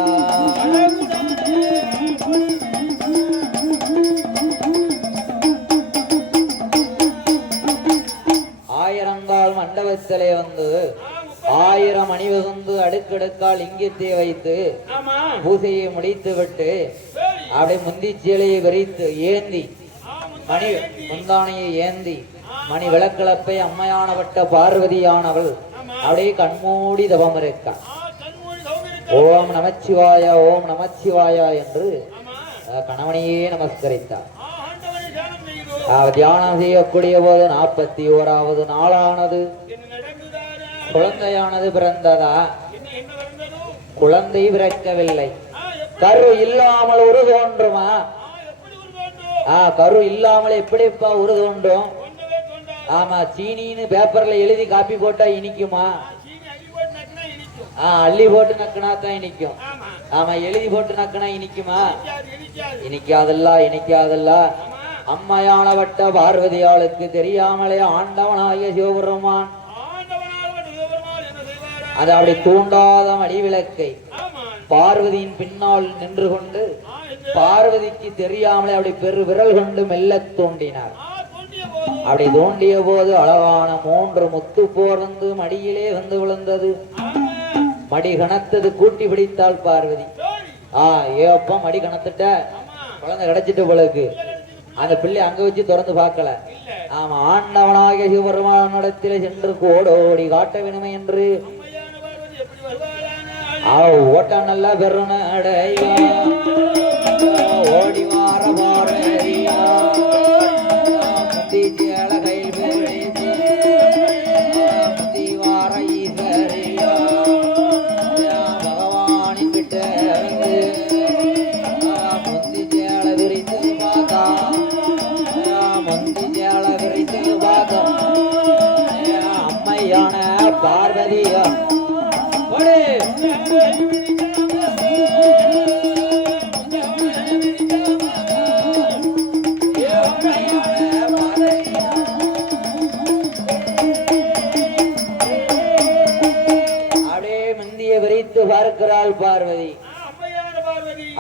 ஆயிரங்கால் மண்டபத்திலே வந்து 1000 அணிவகுந்து அடுக்கடுக்கால் இங்கத்தை வைத்து ஆமா பூசையை முடித்து விட்டு அப்படியே முந்தி சீலையை விரித்து ஏந்தி மணி முந்தானையை ஏந்தி மணி விளக்கிழப்பை அம்மையானவட்ட பார்வதியானவள் அப்படியே கண்மூடி தவம் இருக்கா. ஓம் நமச்சிவாய, ஓம் நமச்சிவாயா என்று கணவனையே நமஸ்கரித்தார். தியானம் செய்யக்கூடிய போது 41வது நாளானது. குழந்தையானது பிறந்ததா? குழந்தை பிறக்கவில்லை. கரு இல்லாமல் உரு தோன்றுமா? கரு இல்லாமல் எப்படிப்பா உரு தோன்றும்? ஆமா, சீனின்னு பேப்பர்ல எழுதி காப்பி போட்டா இனிக்குமா? அள்ளி போட்டு நக்குனா தான் இனிக்கும். ஆமா, எழுதி போட்டு நக்குனா இனிக்குமா? இனிக்காதல்ல, இனிக்காதல்ல. அம்மையானவட்ட பார்வதியாளுக்கு தெரியாமலே ஆண்டவனாகிய சிவபெருமான் அது அப்படி தூண்டாத மடிவிளக்கை பார்வதியின் பின்னால் நின்று கொண்டு பார்வதிக்கு தெரியாமலே அப்படி பெரு விரல் கொண்டு மெல்ல தோண்டினார். அப்படி தோண்டிய போது அழகான 3 முத்து போர்ந்து மடியிலே வந்து விழுந்தது. மடி கணத்தது. கூட்டி பிடித்தாள் பார்வதி. ஏப்பா மடி கணத்துட்ட, குழந்தை கிடைச்சிட்டு போலக்கு. அந்த பிள்ளை அங்க வச்சு திறந்து பார்க்கல. ஆமா, ஆண்டவனாகிய சிவபெருமானிடத்திலே சென்று கோடோடி காட்ட வேணுமே என்று ஓட்ட நல்ல பெருநடையா ஓடி வார பாரதியா முந்தி கையில் பெருதி முந்தி வார ஈஸ்வரியா பகவானின் கிட்ட முந்தி சேல விரித்து பார்த்தா, முந்தி சேல விரித்து பார்த்தா அம்மையான பார்வதியா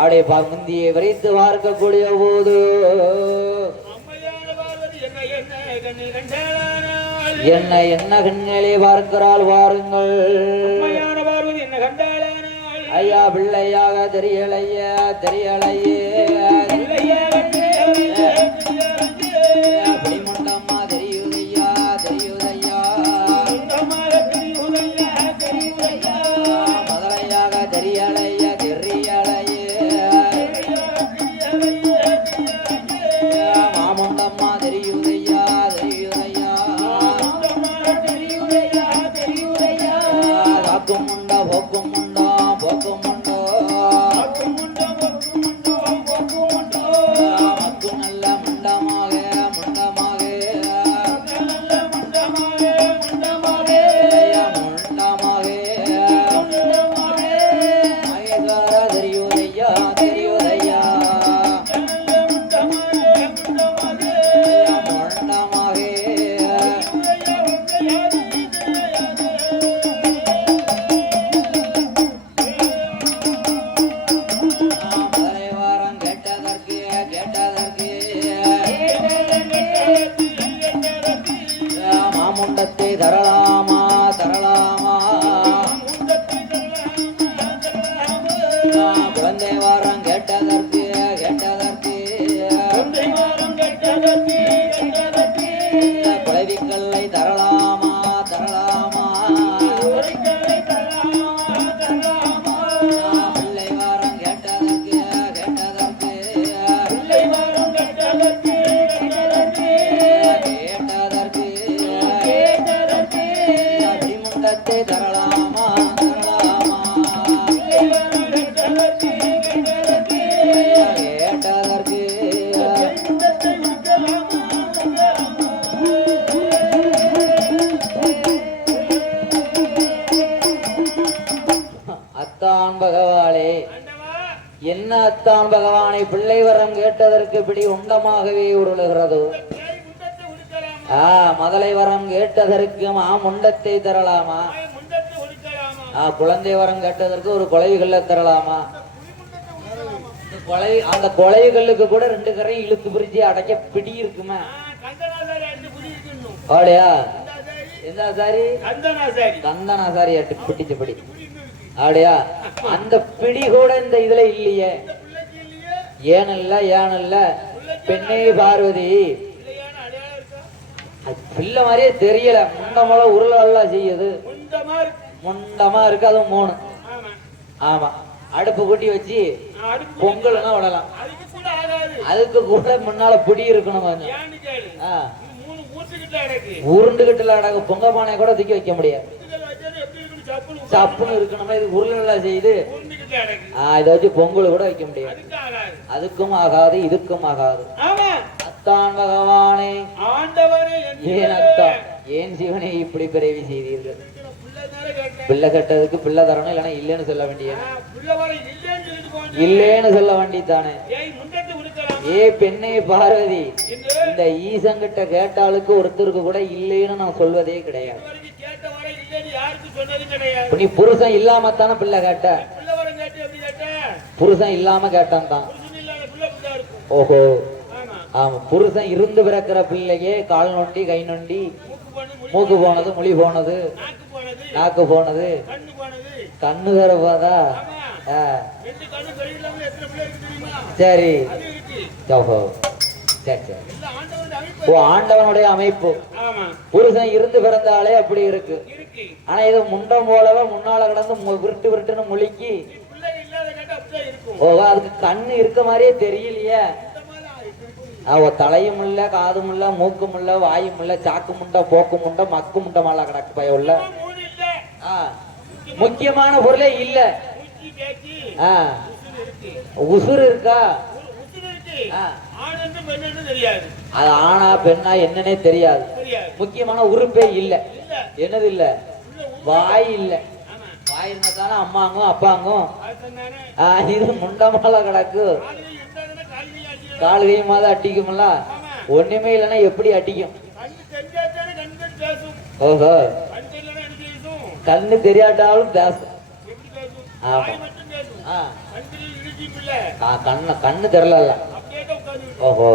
அப்படியே முந்தியை விரைத்து பார்க்கக்கூடிய போது அம்மையான பார்வதி என்ன கண்ணு கண்டாளானாள். என்ன என்ன கண்களே பார்க்கிறாள் வாருங்கள். அம்மையான பார்வதி என்ன கண்டாளானாள். ஐயா பிள்ளையாக தெரியலையே தெரியலையே பிடிமண்டம்மா தெரியுதையா தெரியுதையா மதுரையாக தெரியலையே தெரியலையே மாமுண்டம்மா தெரியுதையா தெரியுதையா தாக்கும் முண்டா போக்கும் முண்டா போக்கும் முண்டோ மக்கு நல்ல முண்டமாக முண்டமாக முண்டமாக மகேஸ்வர தெரியுதையா தெரியுதையா முண்டமாக மலைவாரம் கேட்டதற்கு கேட்டதற்கு மாமுண்டத்தை தரலாமா தரலாமா குழந்தை வாரம் கேட்டதற்கு கேட்டதற்கு குழவிக்கல்லை தரலாமா தரலாமா பிள்ளை வாரம் கேட்டதற்கு கேட்டதற்கு கேட்டதற்கு அடிமுண்டத்தை தரலாமா தரலாமா கேட்டதற்கு அத்தான் பகவானே என்ன அத்தான் பகவானை பிள்ளை வரம் கேட்டதற்கு பிடி உண்டமாகவே உருளுகிறதோ. மதலை வரம் கேட்டதற்கு மாமுண்டத்தை தரலாமா. குழந்தை வரம் கேட்டதற்கு ஒரு குழவிகள்ல தரலாமா. அந்த குழவிகளுக்கு கூட 2 கரையும் இழுத்து பிரிச்சு அடைக்க பிடி இருக்குமா. அப்படியா எந்த சாரி கந்தனா சாரி பிடிச்ச பிடி அப்படியா. அந்த பிடி கூட இந்த இதுல இல்லையே. ஏனல்ல ஏனல்ல பெண்ணே பார்வதி பிள்ளை மாதிரியே தெரியல. முண்டமோல உருளெல்லாம் செய்யுது. முண்டமா இருக்கு. அதுவும் 3. ஆமா அடுப்பு கூட்டி வச்சு பொங்கல்னா விடலாம். அதுக்கு கூட முன்னால பிடி இருக்கணும். உருண்டுகிட்டுல அடகு பொங்க பானை கூட தூக்கி வைக்க முடியாது. சப்புன்னு இருக்கணுமா. இது உருளெல்லாம் செய்யுது. இதை வச்சு பொங்கல் கூட வைக்க முடியாது. அதுக்கும் ஆகாது இதுக்கும் ஆகாது. அத்தான் பகவானே ஏன் அத்தான் ஏன் சிவனை இப்படி பிறவி செய்தீர்கள். பிள்ளை கட்டதுக்கு பிள்ளை தரணும். இல்லைன்னா இல்லைன்னு சொல்ல வேண்டிய இல்லேன்னு சொல்ல வேண்டியதானே. ஏ பெண்ணே பார்வதி இந்த ஈசங்கிட்ட கேட்டாளுக்கு ஒருத்தருக்கு கூட இல்லைன்னு நான் சொல்வதே கிடையாது. நீ புருஷன் இல்லாமத்தான பிள்ளை கேட்ட. புருஷன் இல்லாம கேட்டான் தான். ஓஹோ ஆமா புருஷன் இருந்து பிறக்கிற பிள்ளையே கால் நொண்டி கை நொண்டி மூக்கு போனது மொழி போனது நாக்கு போனது கண்ணு தரப்பாதா. சரி ஓஹோ சரி சரி. ஓ ஆண்டவனுடைய அமைப்பு. புருஷன் இருந்து பிறந்தாலே அப்படி இருக்கு. ஆனா இது முண்டம் போலவே முன்னால கடந்து விருட்டு விருட்டுன்னு முழுக்கி. ஓ அதுக்கு கண்ணு இருக்க மாதிரியே தெரியலையே. தலையும் இல்ல காதும் இல்ல மூக்கும் இல்ல வாயும் இல்ல சாக்கு முண்டை போக்கு முண்டை மக்கு முண்டை மாலை கிடக்கு பயவுள்ள. முக்கியமான பொருளே இல்ல. உசுறு இருக்கா. அது ஆனா பெண்ணா என்னன்னே தெரியாது. முக்கியமான உறுப்பே இல்ல. என்னது இல்ல வாய் இல்ல. வாய் இருந்தாதானே அம்மாங்கும் அப்பாங்கும். இது முண்டமால கிடக்கு. கால்கையும் மாத அட்டிக்கும்ல. ஒண்ணுமே இல்லைன்னா எப்படி அட்டிக்கும். ஓஹோ கண்ணு தெரியாட்டாலும் பேசும். ஆமா குட்டி பிள்ளை கண்ணு தெரியல. அப்படியே தான் உட்கார்ந்து ஓஹோ,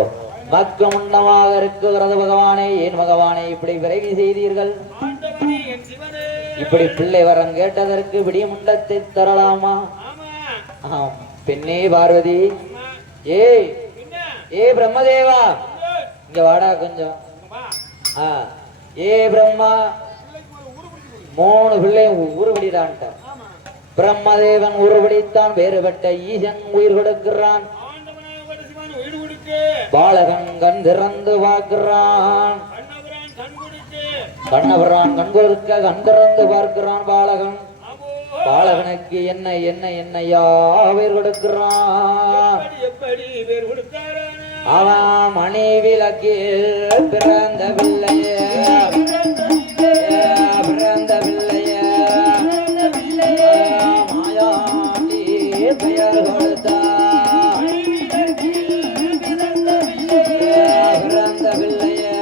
மக்க முண்டமாக இருக்கிறது பகவானே. ஏன் பகவானே இப்படி விரைவி செய்தீர்கள்? ஆண்டவனே என் சிவனே. இப்படி பிள்ளை வரம் கேட்டதற்கு விடிய முண்டத்தை தரலாமா? ஆமா. ஆம். பெண்ணே பார்வதி, ஆமா. ஏய் என்ன? ஏ பிரம்மதேவா, ஏய், இங்க வாடா கொஞ்சம். வா. ஆ, ஏ பிரம்மா, பிள்ளைக்கு ஒரு ஊரு பிடிச்சு. 3 பிள்ளையும் உருவடிடான்ட்ட. ஆமா. பிரம்மதேவன் உருவடித்தான், வேறுபட்ட ஈசன் உயிர் கொடுக்கிறான். ஆண்டவனாக வந்த சிவன் உயிர் கொடுக்க. பாலகன் கண் திறந்து பார்க்கிறான். கண்ணபுரான் கண் கொடுக்க. கண்ணபுரான் கண் கொடுக்க கண் திறந்து பார்க்கிறான் பாலகன். ஆமோ. பாலகனுக்கு என்ன என்ன என்னையா உயிர் கொடுக்கிறான். எப்படி பேர் கொடுத்தாரானா? அவன் மணி விளக்கில் பிறந்த பிள்ளையே, பிறந்த பிள்ளையே மாயாண்டி பெயர் கொடுத்தார். பிறந்த பிள்ளையே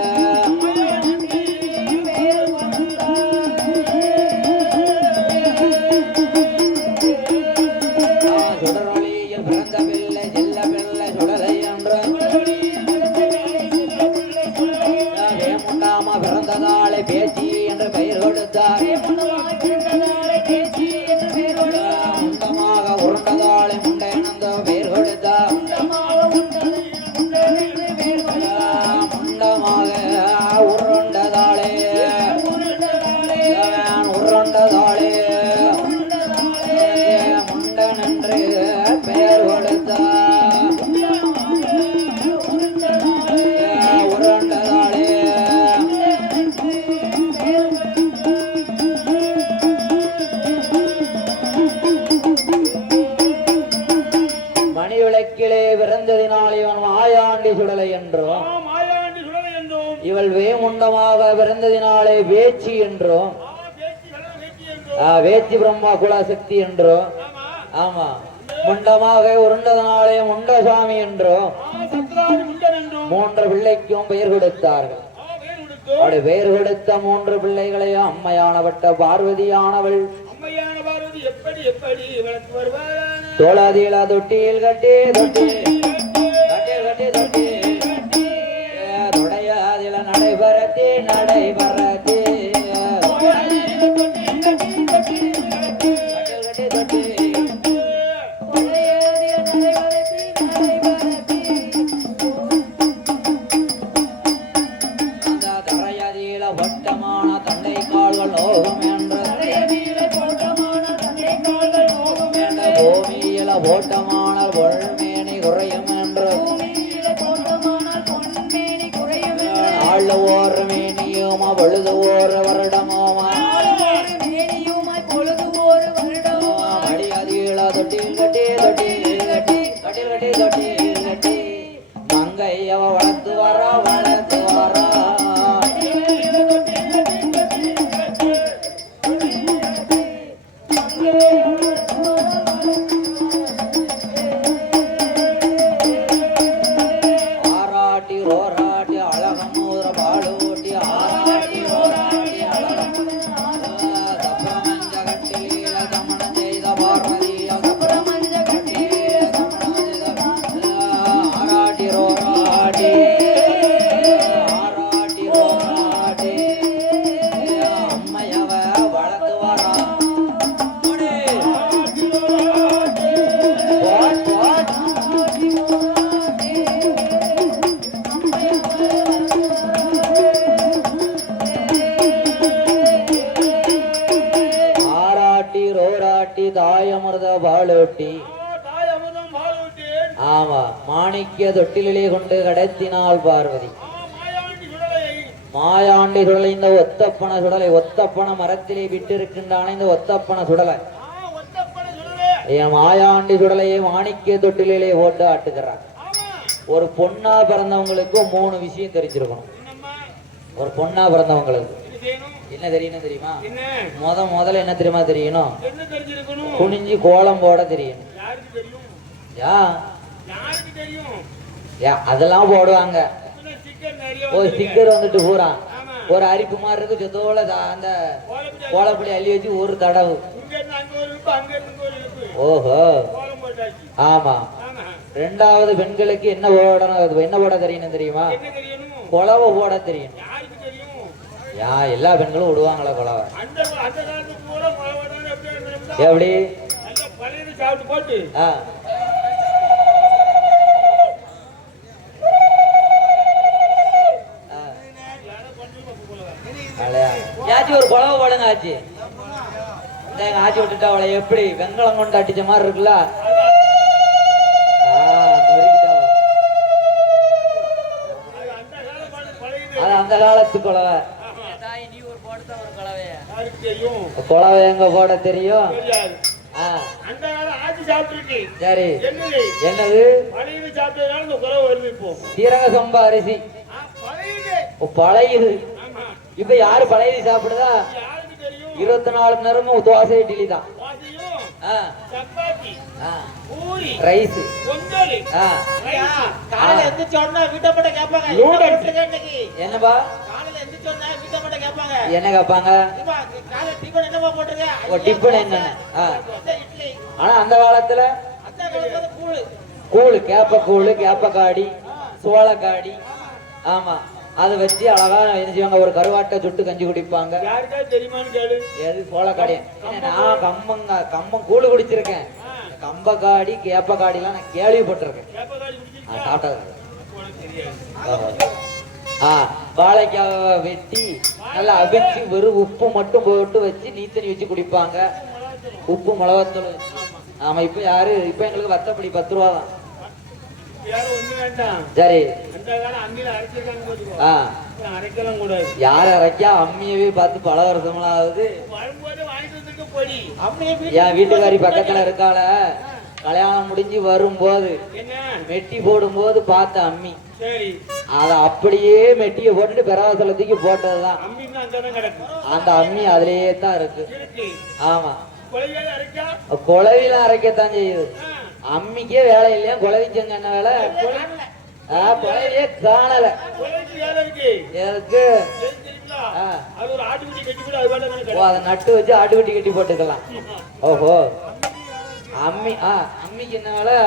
சுடரொளியில் பிறந்த பிள்ளை செல்ல பிள்ளை சுடலை என்று வேமுண்டாமா பிறந்த நாளை பேச்சு என்று பெயர் கொடுத்தார். முண்டமாக உருண்டதாளை முண்டையனந்த பெயர் கொடுத்தார். முண்டமாக உருண்டதாளே உருண்டதாளே முண்டன் என்று பெயர் கொடுத்தார். உருண்டதாளே மணி விளக்கிலே பிறந்ததினால் இவன் மாயாண்டி சுடலை என்றும், மாயாண்டி சுடலை என்றும். இவள் வேமுண்டமாக பிறந்ததினாலே வேச்சி என்றும், பேச்சு வெள்ளம் வெட்டி என்றும். வேச்சி பிரம்மா குலசக்தி என்றும், ஆமா. ஆமா முண்டமாக உருண்டதனாலே முண்டசாமி என்றும் சத்ராஜ் முண்டன் என்றும். 3 பிள்ளைக்கும் பெயர் கொடுத்தார்கள். வேர் கொடுத்தோம். அப்படி பெயர் கொடுத்த 3 பிள்ளைகளையும் அம்மையானவட்ட பார்வதியானவள் அம்மையான பார்வதி எப்படி எப்படி வளர்த்து வருவாரான? தோளாதீள தொட்டியில் கட்டி தொட்டி கட்டில் கட்டி தொட்டி தொடையாதில நடைபெறத்தி நடைபெறத்தி கட்டில் கட்டி தொட்டி அந்த தரையதியில வட்டமான தண்டை கால்கள் நோகும் என்று பூமியில ஓட்டமான பொன்மேனி குறையும் என்று ஆள் ஓர் மேனியுமா பொழுது ஓர் வருடமோமா அடியதியில தொட்டில் கட்டி தொட்டில் கட்டி கட்டில் கட்டி தொட்டில் கட்டி மங்கையவ வளர்த்து வரா வளர்த்து வரா. ஆராட்டி ஓராட்டி அழகமூர பாலூட்டி ஆராட்டி ஓராட்டி தப்பமஞ்ச கட்டிலீல தமணம் செய்த பார்வதிய தப்பமஞ்ச கட்டிலீல தமணம் செய்த ஆராட்டி ஓராட்டி ஆராட்டி ஓராட்டி அம்மையவ வளர்த்து வரா. ஆராட்டி ரோராட்டி தாயமிர்த பாலூட்டி தாய் அமுதம் பாலூட்டேன். ஆமா மாணிக்க தொட்டிலே கொண்டு கடத்தினாள் பார்வதி. மாயாண்டி சுடலை. மாயாண்டி சுடலை இந்த ஒத்தப்பன சுடலை ஒத்தப்பன மரத்திலே விட்டிருக்கின்றான இந்த ஒத்தப்பன சுடலை ஒத்தப்பட சுடலை. என் மாயாண்டி சுடலையை மாணிக்க தொட்டிலே போட்டு ஆட்டுகிறார். ஆமா. ஒரு பொண்ணா பிறந்தவங்களுக்கு 3 விஷயம் தெரிஞ்சிருக்கணும். என்னம்மா? ஒரு பொண்ணா பிறந்தவங்களுக்கு என்ன செய்யணும்? என்ன தெரியணும் தெரியுமா? என்ன? முதல்ல என்ன தெரியுமா தெரியணும்? என்ன தெரிஞ்சிருக்கணும்? குனிஞ்சு கோலம் போட தெரியணும். யாருக்கு தெரியும்? யா யாருக்கு தெரியும்? யா அதெல்லாம் போடுவாங்க. இப்பதான் ஸ்டிக்கர் நிறைய ஒரு வந்திருக்கு. ஸ்டிக்கர் வந்துட்டு பூரா ஆமா. ஒரு அரிப்பு மாதிரி இருக்கு, சொத்தோல அந்த கோலப்படி கோலப்படி அள்ளி வச்சு ஒரு தடவு. இங்க இருந்து அங்க ஒரு இழுப்பு, அங்க இருந்து இங்க ஒரு இழுப்பு. ஓஹோ கோலம் போட்டாச்சு. ஆமா. ஆமா. ரெண்டாவது பெண்களுக்கு என்ன போடணும், என்ன போட தெரியணும் தெரியுமா? என்ன தெரியணும்? குலவை போட தெரியும். யாருக்கு தெரியும்? எல்லா பெண்களும் விடுவாங்களா குலவை? அந்த அந்த காலத்து பூரா குலவதான் எப்படி இருந்ததுன்னா, எப்படி? நல்ல பழையது சாப்பிட்டு போட்டு ஆ. யாச்சும் ஒரு குலவை போடுங்க ஆச்சு. எங்க ஆச்சி விட்டுட்டா அவளை எப்படி வெங்கலம் கொண்டு அடிச்ச மாதிரி இருக்குல்ல. அது அந்த காலத்து குலவை. குலவை எங்க போட தெரியும்? அந்த காலம் ஆட்சி சாப்பிட்டு சரி. என்னது என்னது? பழையது சாப்பிட்டதுனால இந்த குறவை வருது. இப்போ சீரக சம்பா அரிசி பழையது. பழையது. ஆமா. இப்ப யாரு பழையது சாப்பிடுதா? யாருக்கு தெரியும்? 24 மணி நேரமும் தோசை இட்லி தான். வாசியும் ஆ. சப்பாத்தி பூரி ரைஸ். பொங்கல் காலையில எந்திரிச்ச உடனே வீட்டை மட்டும் கேட்பாங்க. என்னப்பா? காலையில எந்திரிச்ச உடனே வீட்டை மட்டும் கேட்பாங்க. என்ன கேட்பாங்க? காலை டிபன் என்னமா போட்டுருக்க? டிஃபன் என்ன? இட்லி. ஆனா அந்த காலத்துல அந்த காலத்துல கூழு. கூழு, கேப்ப கூழு, கேப்பக்காடி, சோளக்காடி. ஆமா, அதை வச்சு அழகா என்ன செய்வாங்க, ஒரு கருவாட்டை சுட்டு கஞ்சி குடிப்பாங்க. யாருக்கா தெரியுமான்னு கேளு. எது? சோளக்காடி. நான் கம்பம் கூழு குடிச்சிருக்கேன். கம்பக்காடி கேப்பக்காடி எல்லாம் நான் கேள்விப்பட்டிருக்கேன். கேப்பக்காடி குடிச்சிருக்கியா? சாப்பிட்டது. உனக்கு தெரியாது. வாழைக்காவை வெட்டி நல்லா அவிச்சு வெறும் உப்பு மட்டும் போட்டு வச்சு நீத்தனி வச்சு குடிப்பாங்க. உப்பு மிளகாத்தூள். ஆமா. இப்ப யாரு? இப்ப எங்களுக்கு வத்தப்படி 10 ரூபா தான். யாரும் ஒண்ணு வேண்டாம். சரி. அந்த காலம் அம்மியில அரைச்சிருக்காங்க போதும். அரைக்கலாம் கூடாது. யார் அரைக்கா? அம்மியவே பார்த்து பல வருஷமெல்லாம் ஆகுது. வரும்போது வாங்கிட்டு வந்துட்டு பொடி. என் வீட்டுக்காரி பக்கத்துல இருக்காள. கல்யாணம் முடிஞ்சு வரும்போது என்ன மெட்டி போடும்போது பார்த்த அம்மி. சரி. அத அப்படியே மெட்டியை போட்டுட்டு பெராசலத்துக்கு போட்டதுதான். அம்மின்னா அங்கதான் கிடக்கும். அந்த அம்மி அதுலயே தான் இருக்கு. இருக்கு. ஆமா. கொலையால அரைக்கா? குழவிலாம் அரைக்கத்தான் செய்யுது. அம்மிக்கே வேலை இல்லையா? குழவிச்சங்க என்ன வேலை? குழவியே காணல. கொலைக்கு வேலை இருக்கு. எதுக்கு? தெரியுங்களா? அது ஒரு ஆட்டுக்குட்டி கட்டி கூட அது வேலை ஓ, அதை நட்டு வச்சு ஆட்டுக்குட்டி கட்டி போட்டுக்கலாம். ஓஹோ. அம்மிக்கு என்ன வேலை?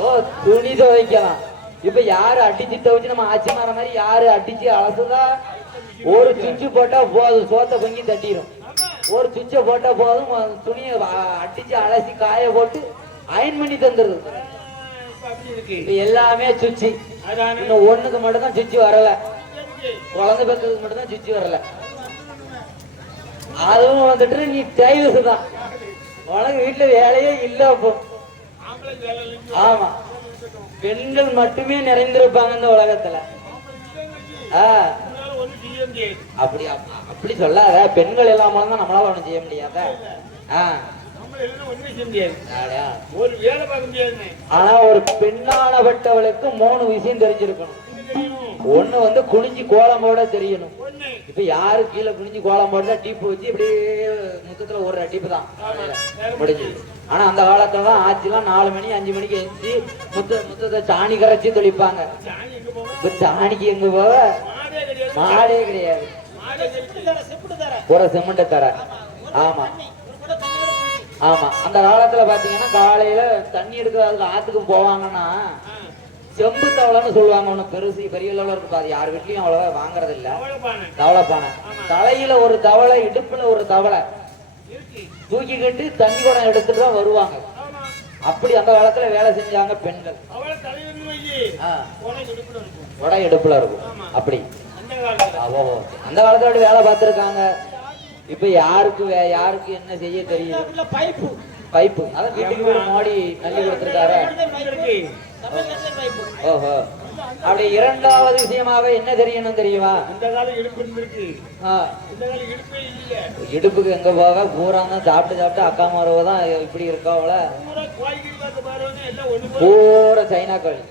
ஓ, துணி துவைக்கலாம். இப்ப யாரு அடிச்சு துவைச்சு நம்ம ஆச்சி மாற மாதிரி யாரு அடிச்சு அலசுதா? ஒரு சுவிட்சு போட்டா போதும், சோத்த பொங்கி தட்டிடும். ஒரு சுவிட்சை போட்டா போதும், துணியை அடிச்சு அலசி காய போட்டு அயன் பண்ணி தந்துருது. இப்ப எல்லாமே சுவிட்சு. இன்னும் ஒண்ணுக்கு மட்டும் தான் சுவிட்சு வரல. குழந்தை பெற்றதுக்கு மட்டும் தான் சுவிட்சு வரல. அதுவும் வந்துட்டு நீ டைவர்ஸ் தான். உனக்கு வீட்டுல வேலையே இல்ல. அப்போ ஆமா, பெண்கள் மட்டுமே நிறைந்திருப்பாங்க இந்த உலகத்துல. அப்படி அப்படி சொல்லாத. பெண்கள் இல்லாம தான் நம்மளால ஒண்ணும் செய்ய முடியாத. ஒரு வேலை பார்க்க முடியாது. ஆனா ஒரு பெண்ணானப்பட்டவளுக்கு 3 விஷயம் தெரிஞ்சிருக்கணும். ஒண்ணு வந்து குனிஞ்சு கோலம் போட தெரியணும். இப்ப யாரு கீழே குனிஞ்சு கோலம் போட்டா டீப்பு வச்சு இப்படியே முத்தத்துல ஒரு டீப்பு தான் முடிஞ்சு. ஆனா அந்த காலத்துல தான் ஆச்சுலாம் 4 மணி 5 மணிக்கு எழுந்து முத்தத்தை சாணி கரைச்சி தெளிப்பாங்க. இப்ப சாணிக்கு எங்க போவ? மாடே கிடையாது. ஒரு சிமெண்ட் தர. ஆமா ஆமா. அந்த காலத்துல பாத்தீங்கன்னா காலையில தண்ணி எடுக்கிறதுக்கு ஆத்துக்கு போவாங்கன்னா செம்பு தவளைன்னு சொல்லுவாங்க. ஒண்ணு பெருசு பெரிய அளவுல இருக்கு. அது யார் வீட்லயும் அவ்வளவா வாங்குறது இல்ல. தவளைப்பானை. தலையில ஒரு தவளை, இடுப்புல ஒரு தவளை தூக்கிக்கிட்டு தண்ணி குடம் எடுத்துட்டு தான் வருவாங்க. அப்படி அந்த காலத்துல வேலை செஞ்சாங்க பெண்கள். உடை இடுப்புல இருக்கும். அப்படி அந்த காலத்துல வேலை பார்த்திருக்காங்க. இப்ப யாருக்கு என்ன செய்ய தெரியுது? பைப்பு. அதான் வீட்டுக்கு ஒரு மோடி நல்லி கொடுத்திருக்காரு. ஓஹோ. அப்படி இரண்டாவது விஷயமாக என்ன தெரியணும் தெரியுமா? இந்த காலம் இடுப்பு இருக்கு. இந்த காலம் இடுப்பே இல்ல. இடுப்புக்கு எங்க போக? பூரா தான் சாப்பிட்டு அக்கா மாறுவதான் இப்படி இருக்கா அவள. பூரா சைனா கோழி.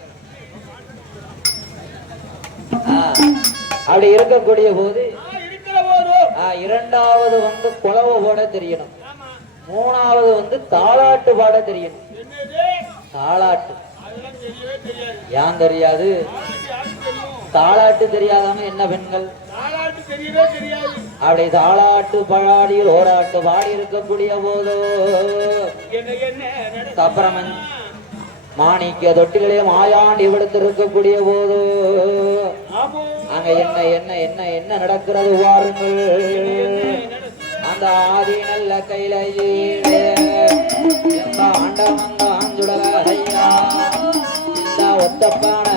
அப்படி இருக்கக்கூடிய போது இரண்டாவது வந்து குலவை போட தெரியணும். மூணாவது வந்து தாலாட்டு பாட தெரியணும். தாலாட்டு ஏன் தெரியாது? தாலாட்டு தெரியாதவங்க என்ன பெண்கள்? தாலாட்டு தெரியவே தெரியாது. அப்படி தாளாட்டு பழாடியில் ஓராட்டு பாடி இருக்கக்கூடிய போதோ என்ன நடக்குது? தப்பரமன் மாணிக்க தொட்டிலே மாயாண்டி விடுத்திருக்கக்கூடிய போதோ ஆமோ. அங்க என்ன என்ன என்ன என்ன நடக்கிறது வாருங்கள். அந்த ஆதி நல்ல கையிலே எந்த ஆண்டவன் தான் சுடலையா இந்த ஒத்தப்பான